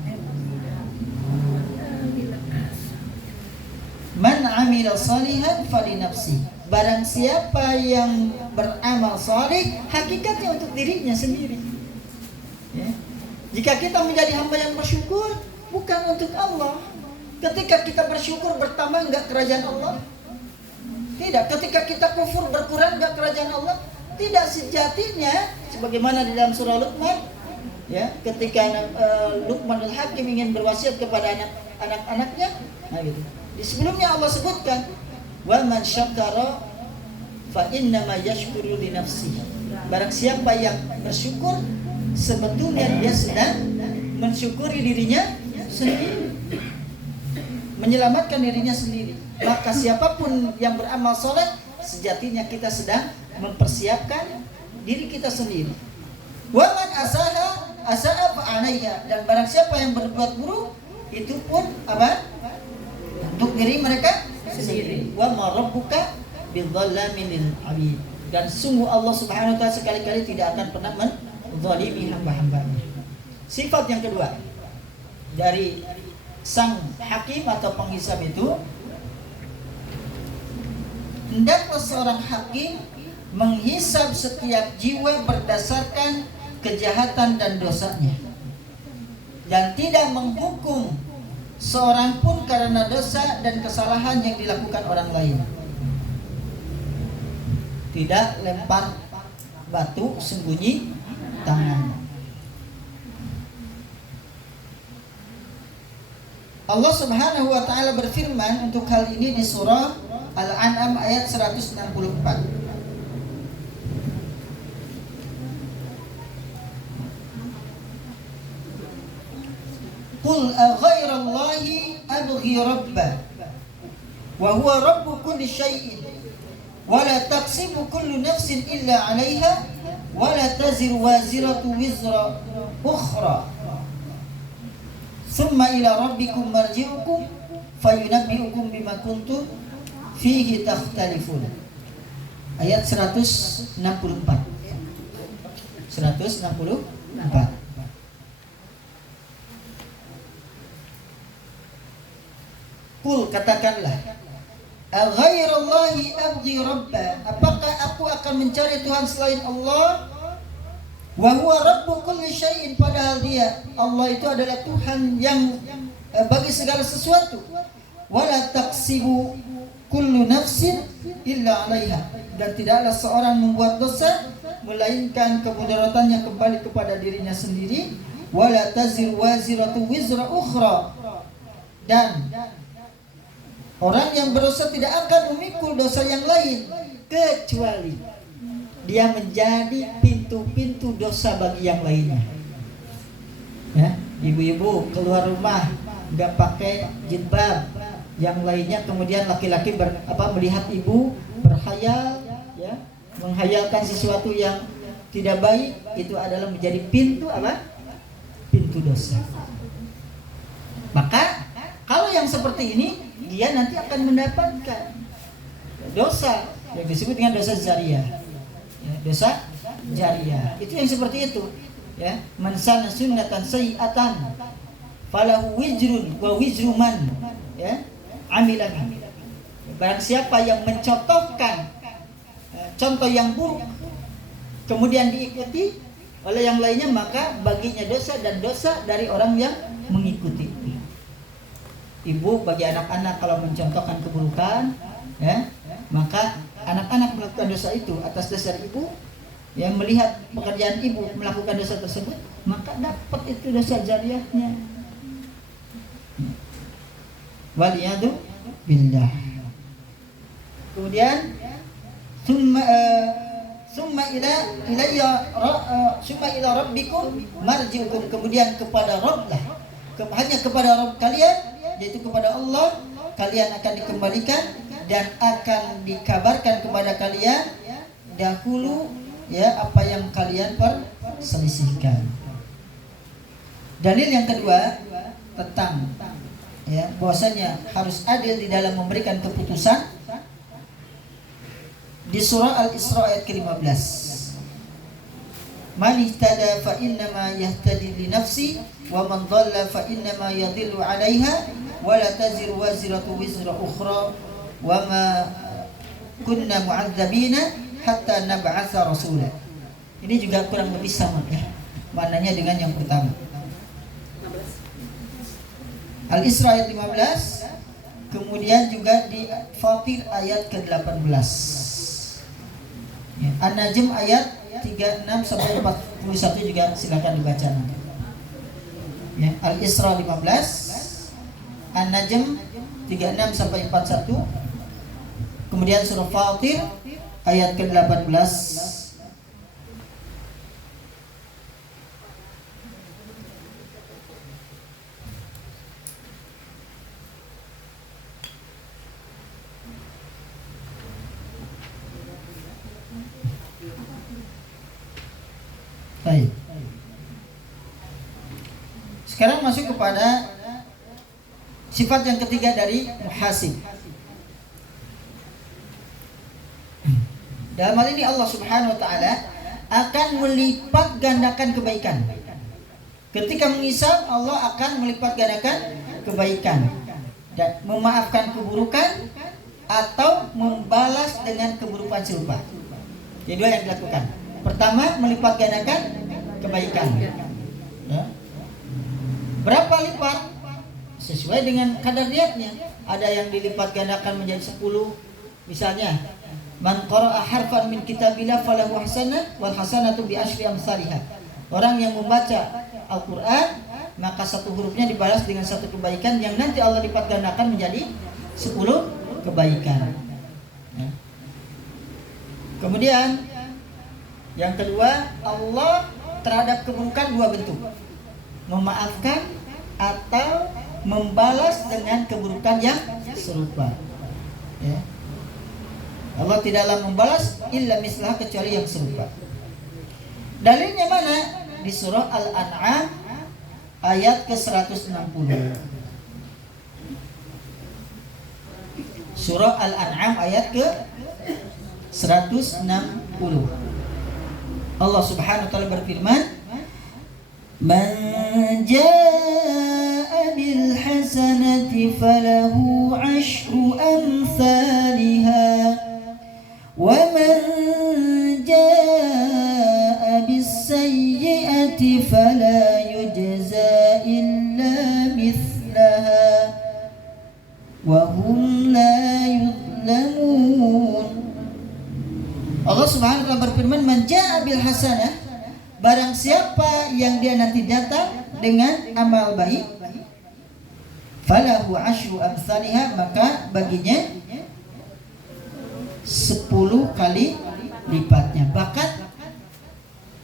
Man amila salihan falinafsi. Barang siapa yang beramal salih, hakikatnya untuk dirinya sendiri. Ya. Jika kita menjadi hamba yang bersyukur, bukan untuk Allah. Ketika kita bersyukur, bertambah enggak kerajaan Allah? Tidak. Ketika kita kufur, berkurang enggak kerajaan Allah? Tidak. Sejatinya, sebagaimana di dalam surah Luqman, ya, ketika Luqmanul Hakim ingin berwasiat kepada anak-anaknya, nah gitu. Di sebelumnya Allah sebutkan, wa man syakara fa innama yashkuru li nafsihi. Barang siapa yang bersyukur, sebetulnya dia sedang mensyukuri dirinya sendiri, menyelamatkan dirinya sendiri. Maka siapapun yang beramal soleh, sejatinya kita sedang mempersiapkan diri kita sendiri. Wa man asaa fa 'alaiha, dan barang siapa yang berbuat buruk, itu pun apa? Untuk diri mereka sendiri. Wa ma rabbuka bidzallamin lil 'abid, dan sungguh Allah Subhanahu wa taala sekali-kali tidak akan pernah menzalimi hamba-hambanya. Sifat yang kedua dari sang hakim atau penghisab itu, hendaklah seorang hakim menghisab setiap jiwa berdasarkan kejahatan dan dosanya, dan tidak menghukum seorang pun karena dosa dan kesalahan yang dilakukan orang lain. Tidak lempar batu sembunyi tangan. Allah Subhanahu wa taala berfirman untuk hal ini di surah Al-An'am ayat 164. Qul aghairallahi abghi rabba wa huwa rabbu kulli syai'in wa la taqsimu kullu nafsin illa 'alaiha wa la taziru waziratu wizra ukhra thumma ila rabbikum marji'ukum fayunabbi'ukum bima kuntum fihi takhtalifun. Ayat 164. Qul, katakanlah, aghairallahi abghi rabba, apakah aku akan mencari Tuhan selain Allah? Wa huwa rabbu kulli syai'in, padahal dia Allah itu adalah Tuhan yang bagi segala sesuatu. Wala taqsibu kullu nafsin illa 'alaiha, dan tidaklah seorang membuat dosa melainkan kemudaratannya kembali kepada dirinya sendiri. Wala taziru waziratu wizra ukhra, dan orang yang berdosa tidak akan memikul dosa yang lain, kecuali dia menjadi pintu-pintu dosa bagi yang lainnya. Ya, ibu-ibu keluar rumah nggak pakai jilbab, yang lainnya kemudian laki-laki melihat ibu berhayal, ya, menghayalkan sesuatu yang tidak baik, itu adalah menjadi pintu apa? Pintu dosa. Maka kalau yang seperti ini, dia nanti akan mendapatkan dosa yang disebut dengan dosa jariyah. Ya, dosa jariyah itu yang seperti itu, ya. Man sana sunnatan sayyi'atan falahu wizrun wa wizru man, ya, amilan. Barang siapa yang mencontohkan contoh yang buruk kemudian diikuti oleh yang lainnya, maka baginya dosa dan dosa dari orang yang mengikuti. Ibu bagi anak-anak kalau mencontohkan keburukan, ya, maka anak-anak melakukan dosa itu atas dasar ibu yang melihat pekerjaan ibu melakukan dosa tersebut, maka dapat itu dosa jariyahnya. Waliyadu billah. Kemudian summa ila rabbikum marji'ukum, kemudian kepada Rabb lah, hanya kepada Rabb kalian, yaitu kepada Allah kalian akan dikembalikan, dan akan dikabarkan kepada kalian dahulu, ya, apa yang kalian perselisihkan. Dalil yang kedua tentang, ya, bahwasanya harus adil di dalam memberikan keputusan di surah Al-Isra ayat ke-15. Man ihtada fa innama yahtadi li nafsi wa man dhalla fa innama yadhillu 'alaiha wa la taziru waziratu wizra ukhra wa ma kunna mu'adzabina hatta nab'atsa rasula. Ini juga kurang lebih sama, ya, maknanya dengan yang pertama. Al-Isra ayat 15, kemudian juga di Fatir ayat ke-18. Ya, An-Najm ayat 36 sampai 41 juga silakan dibaca. Ya, Al-Isra 15, An-Najm 36 sampai 41. Kemudian surah Fatir ayat ke-18. Baik. Sekarang masuk kepada sifat yang ketiga dari muhasib. Dalam hal ini Allah Subhanahu wa taala akan melipat gandakan kebaikan. Ketika menghisab, Allah akan melipat gandakan kebaikan dan memaafkan keburukan atau membalas dengan keburukan serupa. Jadi dua yang dilakukan. Pertama, melipat gandakan kebaikan. Ya. Berapa lipat? Sesuai dengan kadar niatnya. Ada yang dilipat gandakan menjadi 10. Misalnya, man qara'a harfan min kitabillah falahu hasanah wal hasanatu bi asyri amsalihah. Orang yang membaca Al-Qur'an, maka satu hurufnya dibalas dengan satu kebaikan yang nanti Allah lipat gandakan menjadi 10 kebaikan. Ya. Kemudian yang kedua, Allah terhadap keburukan dua bentuk. Memaafkan atau membalas dengan keburukan yang serupa. Ya. Allah tidaklah membalas illa mislah kecuali yang serupa. Dalilnya mana? Di surah Al-An'am ayat ke-160. Surah Al-An'am ayat ke-160. Allah Subhanahu wa taala berfirman, "Man jaa'a bil hasanati falahu 'asyru amsalihha wa man jaa'a bis sayyi'ati fala yujza illa mithlaha wa hum la yuzlamun." Allah Subhanahu wa taala berfirman, "Man jaa'a bil hasanah," barang siapa yang dia nanti datang dengan amal baik, falahu asyru amsalihha, maka baginya 10 kali lipatnya. Bahkan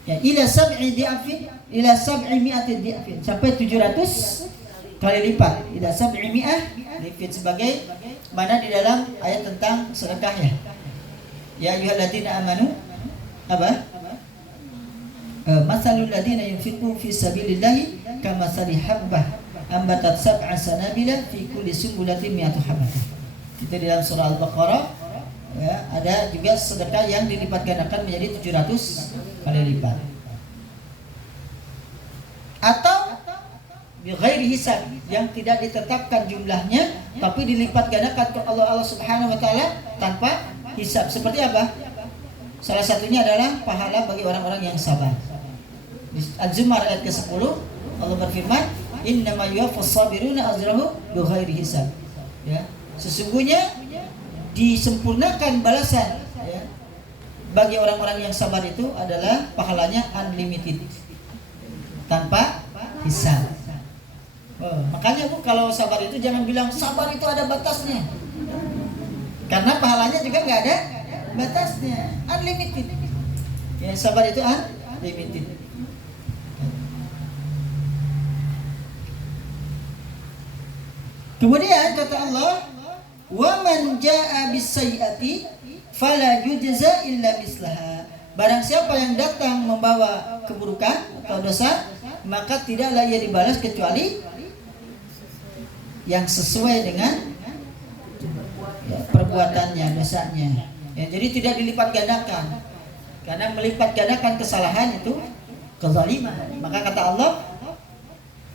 ya ila sab'i di'afin, ila sab'i mi'ati di'afin, sampai 700 kali lipat. Ila sab'i mi'ah lipat, sebagai mana di dalam ayat tentang sedekah ya. Ya ayyuhalladzina amanu apa? Masalul ladzina yunfiqu fi sabilillahi kamathali habbah ambatat sab'a sanabila fi kulli sumbulatin mi'atu habbah. Itu di dalam surah Al-Baqarah. Ya, ada juga sedekah yang dilipat gandakan menjadi 700 kali lipat. Atau bi ghairi hisab, yang tidak ditetapkan jumlahnya tapi dilipat gandakan ke Allah Subhanahu wa taala tanpa hisab. Seperti apa? Salah satunya adalah pahala bagi orang-orang yang sabar. Az-Zumar ayat ke-10 Allah berfirman, "Innama yuwaffas sabiruna ajrahum bighairi hisab." Ya, sesungguhnya disempurnakan balasan ya, bagi orang-orang yang sabar itu adalah pahalanya unlimited, tanpa hisab. Makanya Bu, kalau sabar itu jangan bilang sabar itu ada batasnya. Karena pahalanya juga nggak ada batasnya, unlimited. Ya, sabar itu unlimited. Kemudian kata Allah, "Wa man jaa'a bis-sayyi'ati fala yujza illa mislaha." Barang siapa yang datang membawa keburukan atau dosa, maka tidaklah ia dibalas kecuali yang sesuai dengan ya, perbuatannya, dosanya. Ya, jadi tidak dilipat gandakan. Karena melipat gandakan kesalahan itu kezaliman. Maka kata Allah,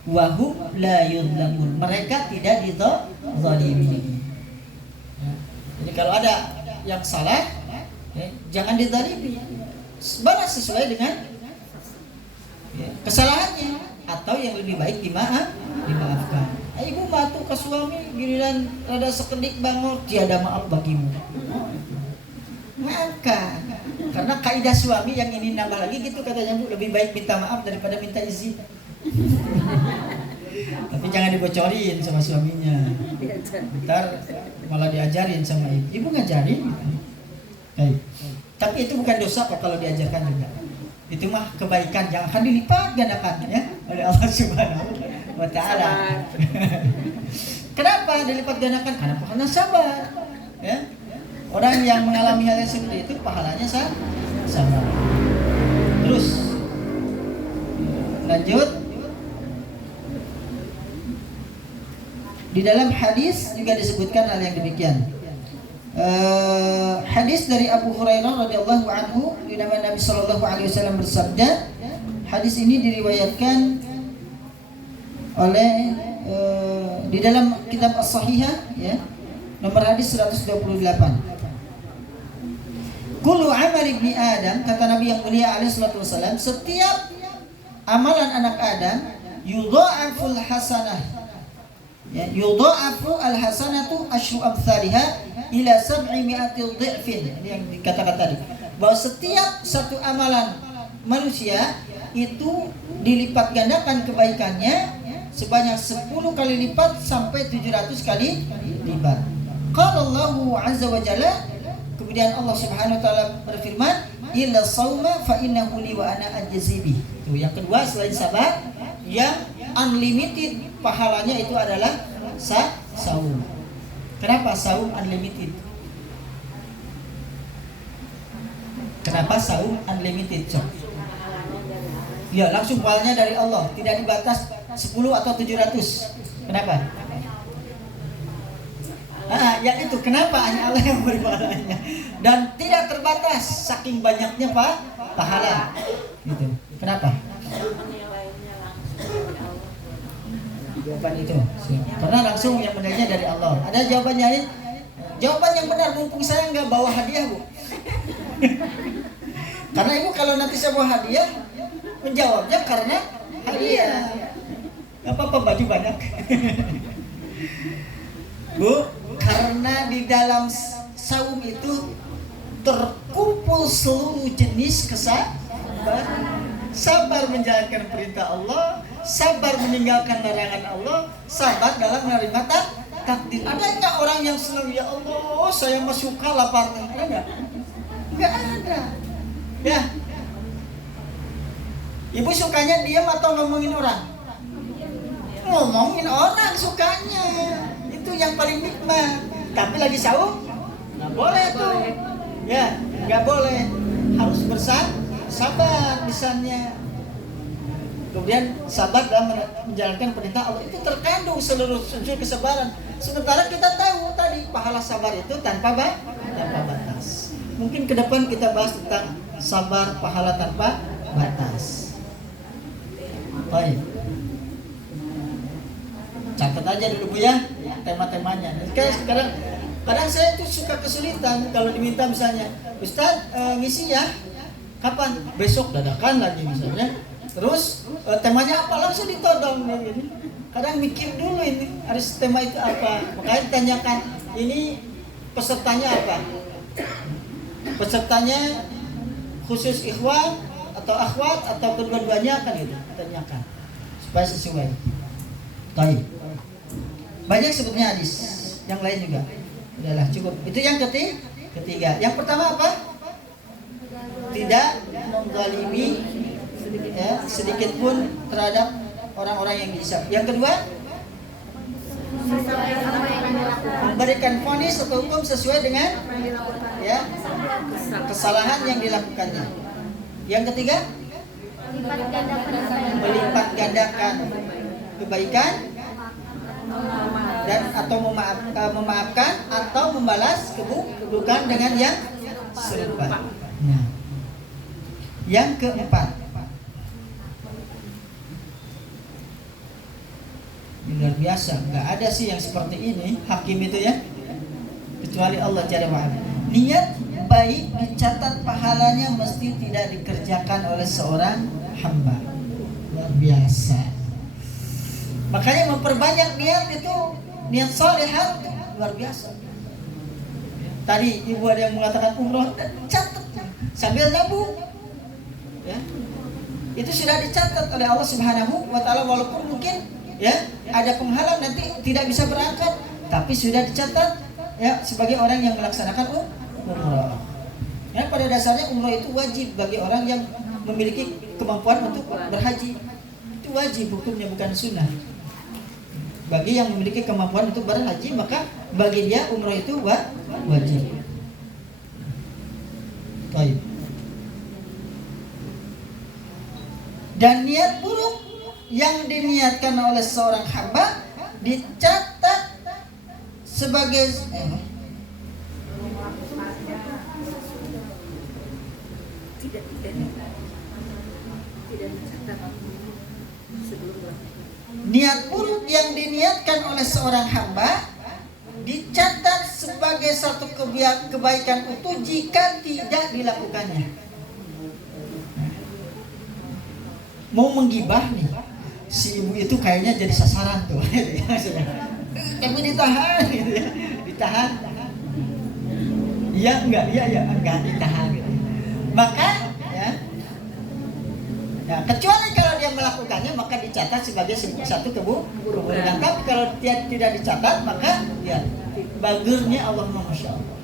"Wa hum la yuzlamun." Mereka tidak dizalimi. Ya. Jadi kalau ada yang salah, ya, jangan dizalimi. Balas sesuai dengan ya, kesalahannya, atau yang lebih baik dimaafkan. Ibu batu ke suami giliran rada sekedik bangor, tiada maaf bagimu. Maafkan. Karena kaidah suami yang ini nambah lagi gitu katanya Bu, lebih baik minta maaf daripada minta izin. Tapi jangan dibocorin sama suaminya. Ntar malah diajarin sama ibu. Ibu ngajarin. Baik. Tapi itu bukan dosa kok kalau diajarkan juga. Itu mah kebaikan, jangan akan dilipat gandakan ya oleh Allah Subhanahu wa taala. Kenapa dilipat gandakan? Karena sabar. Ya. Orang yang mengalami hal yang seperti itu pahalanya sabar. Terus Lanjut. Di dalam hadis juga disebutkan hal yang demikian. Hadis dari Abu Hurairah radhiyallahu anhu, di mana Nabi sallallahu alaihi wasallam bersabda, hadis ini diriwayatkan oleh di dalam kitab As-Sahihah ya, nomor hadis 128. Kullu amal ibni Adam, kata Nabi yang mulia alaihi salatu wasallam, setiap amalan anak Adam yudha'aful hasanah, ya, yudha'afu al-hasanatu asyru amsalha ila 700 dhi'fin. Ini yang dikatakan tadi, bahwa setiap satu amalan manusia itu dilipat gandakan kebaikannya sebanyak 10 kali lipat sampai 700 kali lipat. Qala Allahu azza wa jalla, kemudian Allah Subhanahu wa taala berfirman, illa sauma fa innahu li wa ana ajzi bi. Itu yang kedua, selain sabar, yang unlimited pahalanya itu adalah saum. Kenapa saum unlimited? Kenapa saum unlimited? Ya, langsung pahalanya dari Allah, tidak dibatas 10 atau 700. Kenapa? Yang itu kenapa hanya Allah yang beri pahalanya dan tidak terbatas saking banyaknya pahala. Gitu. Kenapa? Jawaban itu karena langsung yang benarnya dari Allah. Ada jawabannya ini? Jawaban yang benar, mumpung saya nggak bawa hadiah, Bu. Karena ibu kalau nanti saya bawa hadiah, menjawabnya karena hadiah. Gak apa-apa, baju banyak. Bu, karena di dalam saum itu terkumpul seluruh jenis kesabaran. Sabar menjalankan perintah Allah, sabar meninggalkan larangan Allah, sabar dalam menerima takdir. Ada enggak orang yang senang, ya Allah saya mah suka lapar? Ada enggak? Enggak ada. Ya. Ibu sukanya diam atau ngomongin orang? Ngomongin orang sukanya. Itu yang paling nikmat. Tapi lagi saum nggak boleh tuh. Ya, nggak boleh. Harus sabar misalnya. Kemudian sabar dalam menjalankan perintah Allah, itu terkandung seluruh unsur kesabaran. Sementara kita tahu tadi pahala sabar itu tanpa batas. Mungkin ke depan kita bahas tentang sabar pahala tanpa batas. Baik. Catat aja dulu Bu ya tema-temanya. Sekarang kadang saya itu suka kesulitan kalau diminta misalnya, Ustaz ngisi ya. Kapan? Besok dadakan lagi misalnya. Terus temanya apa? Langsung ditodong ini. Kadang mikir dulu ini harus tema itu apa. Makanya tanyakan ini pesertanya apa? Pesertanya khusus ikhwan atau akhwat atau kedua-duanya kan itu tanyakan supaya sesuai. Baik. Banyak sebetulnya hadis yang lain juga. Udahlah cukup. Itu yang ketiga. Yang pertama apa? Tidak menzalimi ya, sedikit pun terhadap orang-orang yang dihisab. Yang kedua, memberikan vonis atau hukum sesuai dengan ya kesalahan yang dilakukannya. Yang ketiga, melipat gandakan kebaikan dan atau memaafkan atau membalas keburukan dengan yang serupa. Yang keempat, luar biasa, nggak ada sih yang seperti ini hakim itu ya, kecuali Allah Jalla wa'ala. Niat baik dicatat pahalanya mesti tidak dikerjakan oleh seorang hamba. Luar biasa. Makanya memperbanyak niat itu, niat sholihat luar biasa. Tadi ibu ada yang mengatakan umroh, catat sambil nabung. Ya, itu sudah dicatat oleh Allah Subhanahu wa taala, walaupun mungkin ya ada penghalang nanti tidak bisa berangkat, tapi sudah dicatat ya sebagai orang yang melaksanakan umrah. Ya, pada dasarnya umrah itu wajib bagi orang yang memiliki kemampuan untuk berhaji. Itu wajib hukumnya, bukan sunnah. Bagi yang memiliki kemampuan untuk berhaji, maka bagi dia umrah itu wajib. Baik. Dan niat buruk yang diniatkan oleh seorang hamba dicatat sebagai tidak mencatat sebelum niat buruk yang diniatkan oleh seorang hamba dicatat sebagai satu kebaikan utuh jika tidak dilakukannya. Mau menggibah nih, si ibu itu kayaknya jadi sasaran tuh. Tapi ditahan gitu ya. Ditahan. Iya enggak ditahan gitu. Maka ya, kecuali kalau dia melakukannya maka dicatat sebagai satu keburukan. Tapi kalau dia tidak dicatat maka ya bagurnya Allah Masya Allah.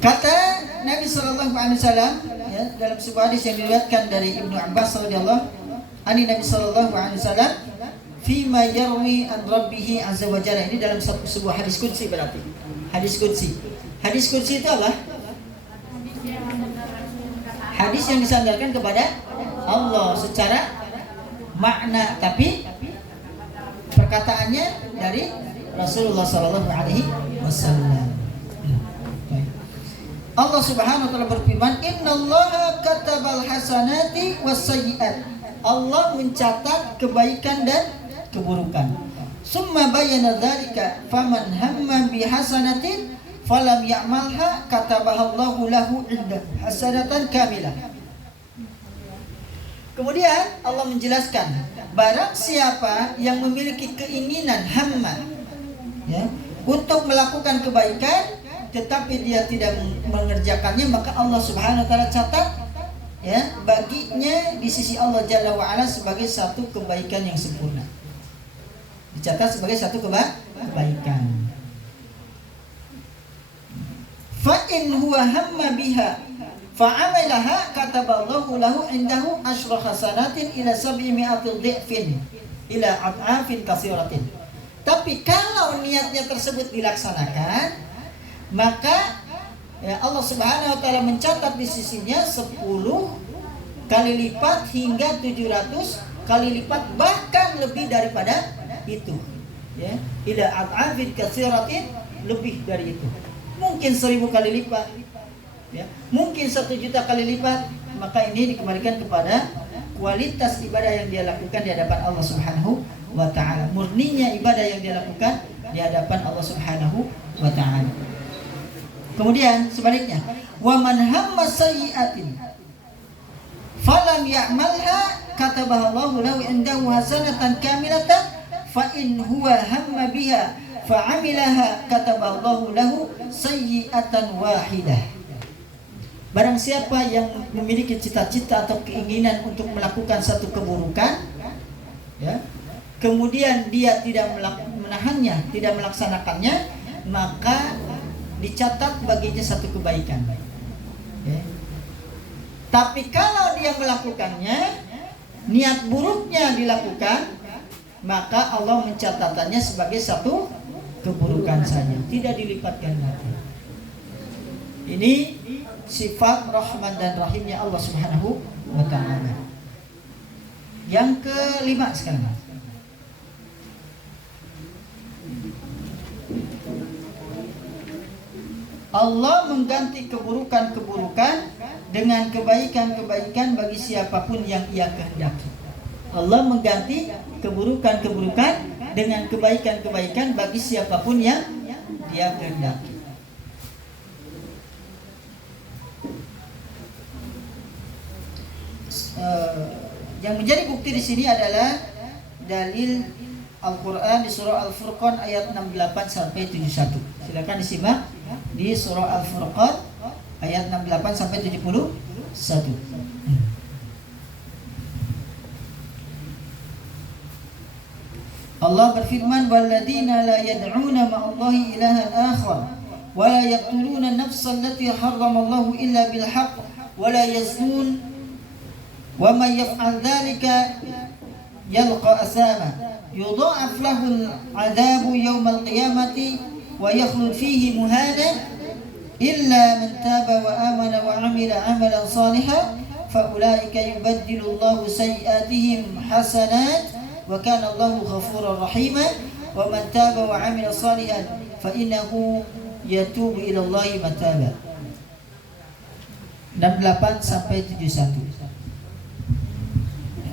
Kata Nabi SAW ya, dalam sebuah hadis yang diriwayatkan dari Ibnu Abbas radhiyallahu anhu, Nabi SAW fima yarwi an Rabbih azza wa jalla. Ini dalam sebuah hadis qudsi berarti. Hadis qudsi. Hadis qudsi itu apa? Hadis yang disandarkan kepada Allah secara makna, tapi perkataannya dari Rasulullah sallallahu alaihi wasallam. Allah Subhanahu wa taala berfirman, "Innallaha katabal hasanati was-sayyi'at." Allah mencatat kebaikan dan keburukan. Summa bayyana dzalika faman hamma bi hasanatin falam ya'malha katabahallahu lahu 'inda hasanatan kamilah. Kemudian Allah menjelaskan, barang siapa yang memiliki keinginan hamma ya, untuk melakukan kebaikan tetapi dia tidak mengerjakannya, maka Allah Subhanahu wa taala catat ya baginya di sisi Allah Jalla wa Ala sebagai satu kebaikan yang sempurna. Dicatat sebagai satu kebaikan. Fa in huwa hamma biha fa'amilaha kataballahu lahu indahu asyra hasanatin ila 700 dhifin ila ad'afin katsiratin. Tapi kalau niatnya tersebut dilaksanakan, maka ya Allah Subhanahu wa taala mencatat di sisinya 10 kali lipat hingga 700 kali lipat, bahkan lebih daripada itu ya, ila ad'afin katsiratin, lebih dari itu. Mungkin 1000 kali lipat ya, mungkin 1.000.000 kali lipat. Maka ini dikembalikan kepada kualitas ibadah yang dia lakukan di hadapan Allah Subhanahu wa taala, murninya ibadah yang dia lakukan di hadapan Allah Subhanahu wa taala. Kemudian sebaliknya, wa man hamma sayyi'atin falam ya'malha katabahallahu lahu indahu hasanatan kamilatan fa in huwa hamma biha fa'amilaha kataballahu lahu sayyi'atan wahidah. Barang siapa yang memiliki cita-cita atau keinginan untuk melakukan satu keburukan ya, kemudian dia tidak menahannya, tidak melaksanakannya, maka dicatat baginya satu kebaikan ya. Tapi kalau dia melakukannya, niat buruknya dilakukan, maka Allah mencatatannya sebagai satu keburukan saja, tidak dilipat gandakan. Ini sifat Rahman dan Rahimnya Allah Subhanahu wa ta'ala. Yang kelima sekarang, Allah mengganti keburukan-keburukan dengan kebaikan-kebaikan bagi siapapun yang Ia kehendaki. Allah mengganti keburukan-keburukan dengan kebaikan-kebaikan bagi siapapun yang Dia kehendaki. Yang menjadi bukti di sini adalah dalil Al-Quran di surah Al-Furqan ayat 68 sampai 71. Silakan disimak di surah Al-Furqan ayat 68 sampai 71. Allah berfirman, walladzina la yad'una ma'allahi ilahan akhar wa la yaqtuluna an-nafsa allati harramallahu illa bil haqq wa la yaznun wa man yaf'al dhalika yalqa asama yudha'af lahu al-'adhabu yawm al-qiyamati wa yakhlud fihi muhana illa man taba wa amana wa 'amila 'amalan salihan فأولئك يبدل الله سيئاتهم حسنات وكان الله غفورا رحيما ومن تاب وعمل صالحا فإنه يتوب إلى الله متابا. 68 sampai 71.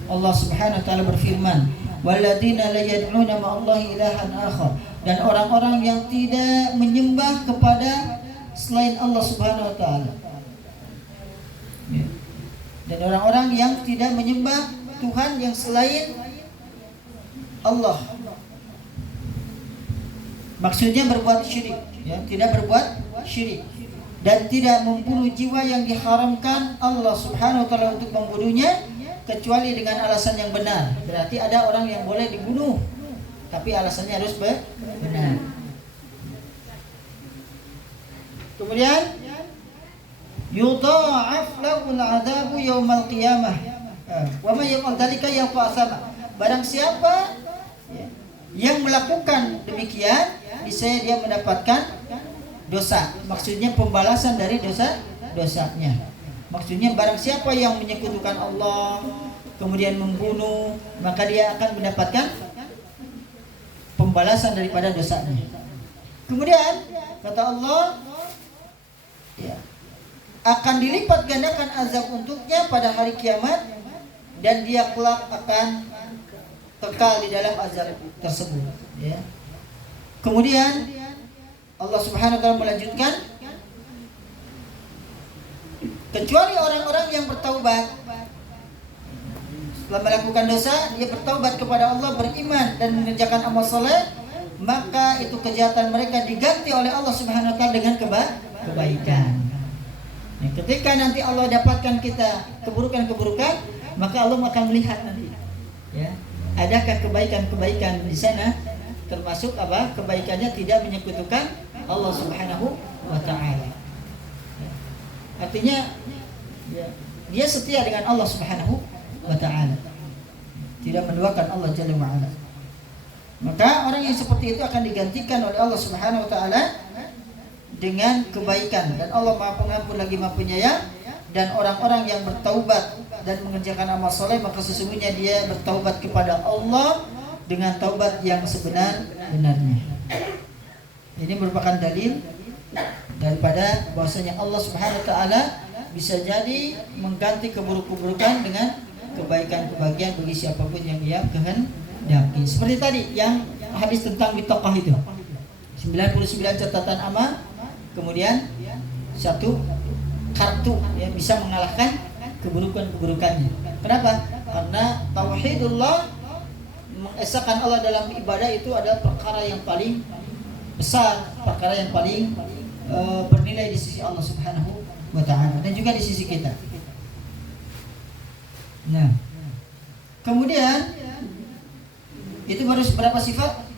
Allah Subhanahu wa taala berfirman, "Walladzina la yad'una ma'allahi ilahan akhar." Dan orang-orang yang tidak menyembah kepada selain Allah Subhanahu wa taala. Dan orang-orang yang tidak menyembah Tuhan yang selain Allah. Maksudnya berbuat syirik, ya, tidak berbuat syirik dan tidak membunuh jiwa yang diharamkan Allah Subhanahu wa taala untuk membunuhnya kecuali dengan alasan yang benar. Berarti ada orang yang boleh dibunuh tapi alasannya harus benar. Kemudian yudha'af lahul 'adzabu yaumal qiyamah. Wa may yaf'al dzalika yalqa asama. Barang siapa yang melakukan demikian, niscaya dia mendapatkan dosa. Maksudnya pembalasan dari dosanya. Maksudnya barang siapa yang menyekutukan Allah kemudian membunuh, maka dia akan mendapatkan pembalasan daripada dosanya. Kemudian kata Allah, ya, akan dilipat gandakan azab untuknya pada hari kiamat dan dia kelak akan kekal di dalam azab tersebut, ya. Kemudian Allah Subhanahu wa taala melanjutkan, kecuali orang-orang yang bertaubat setelah melakukan dosa, dia bertaubat kepada Allah, beriman dan mengerjakan amal soleh, maka itu kejahatan mereka diganti oleh Allah Subhanahu wa taala dengan kebaikan. Nah, ketika nanti Allah dapatkan kita keburukan-keburukan, maka Allah akan melihat nanti, ya, adakah kebaikan-kebaikan di sana, termasuk apa? Kebaikannya tidak menyekutukan Allah Subhanahu wa taala. Artinya, ya, dia setia dengan Allah Subhanahu wa taala, tidak menduakan Allah Jalla wa ala. Maka orang yang seperti itu akan digantikan oleh Allah Subhanahu wa taala dengan kebaikan, dan Allah Maha Pengampun lagi Maha Penyayang. Dan orang-orang yang bertaubat dan mengerjakan amal soleh, maka sesungguhnya dia bertaubat kepada Allah dengan taubat yang sebenar-benarnya. Ini merupakan dalil daripada bahwasanya Allah Subhanahu wa taala bisa jadi mengganti keburukan dengan kebaikan-kebaikan bagi siapapun yang dia kehendaki. Seperti tadi yang hadis tentang bitaqah itu. 99 catatan amal, kemudian satu kartu yang bisa mengalahkan keburukan-keburukannya. Kenapa? Karena tauhidullah, mengesahkan Allah dalam ibadah, itu adalah perkara yang paling besar, perkara yang paling bernilai di sisi Allah Subhanahu wa taala dan juga di sisi kita. Nah, kemudian itu baru berapa sifat?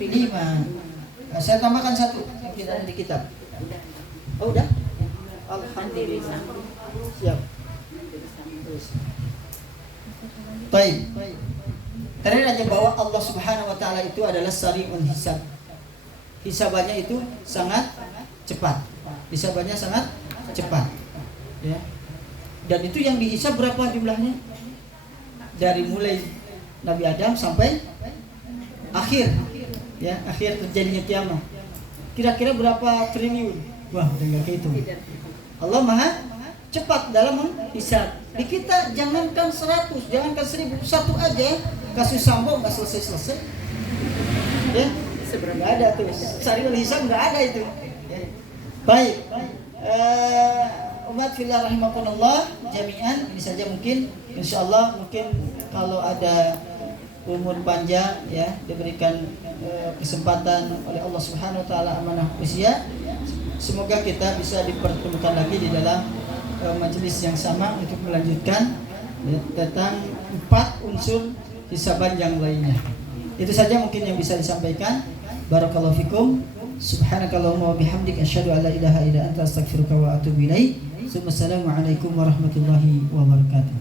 5. Saya tambahkan satu yang tidak ada di kitab. Oh, udah? Alhamdulillah. Siap. Baik. Tadi aja bahwa Allah Subhanahu wa taala itu adalah sari'ul hisab. Hisabannya itu sangat cepat. Hisabannya sangat cepat. Ya. Dan itu yang dihisab berapa jumlahnya? Dari mulai Nabi Adam sampai akhir. Ya, akhir terjadinya kiamat. Kira-kira berapa triliun? Wah, udah gak itu. Allah Maha cepat dalam menghisab. Di kita jangankan 100, jangankan 1000, satu aja kasus Sambo nggak selesai. Ya, nggak ada tuh. Sariul hisab nggak ada itu. Ya. Baik. Umat fillah rahimakumullah jami'an, ini saja mungkin. Insyaallah mungkin kalau ada umur panjang, ya, diberikan kesempatan oleh Allah Subhanahu wa taala amanah usia, semoga kita bisa dipertemukan lagi di dalam majelis yang sama untuk melanjutkan tentang 4 unsur hisaban yang lainnya. Itu saja mungkin yang bisa disampaikan. Barakallahu fikum. Subhanakallahumma wa bihamdika asyhadu an la ilaha illa anta astaghfiruka wa atubu ilaik. Assalamualaikum warahmatullahi wabarakatuh.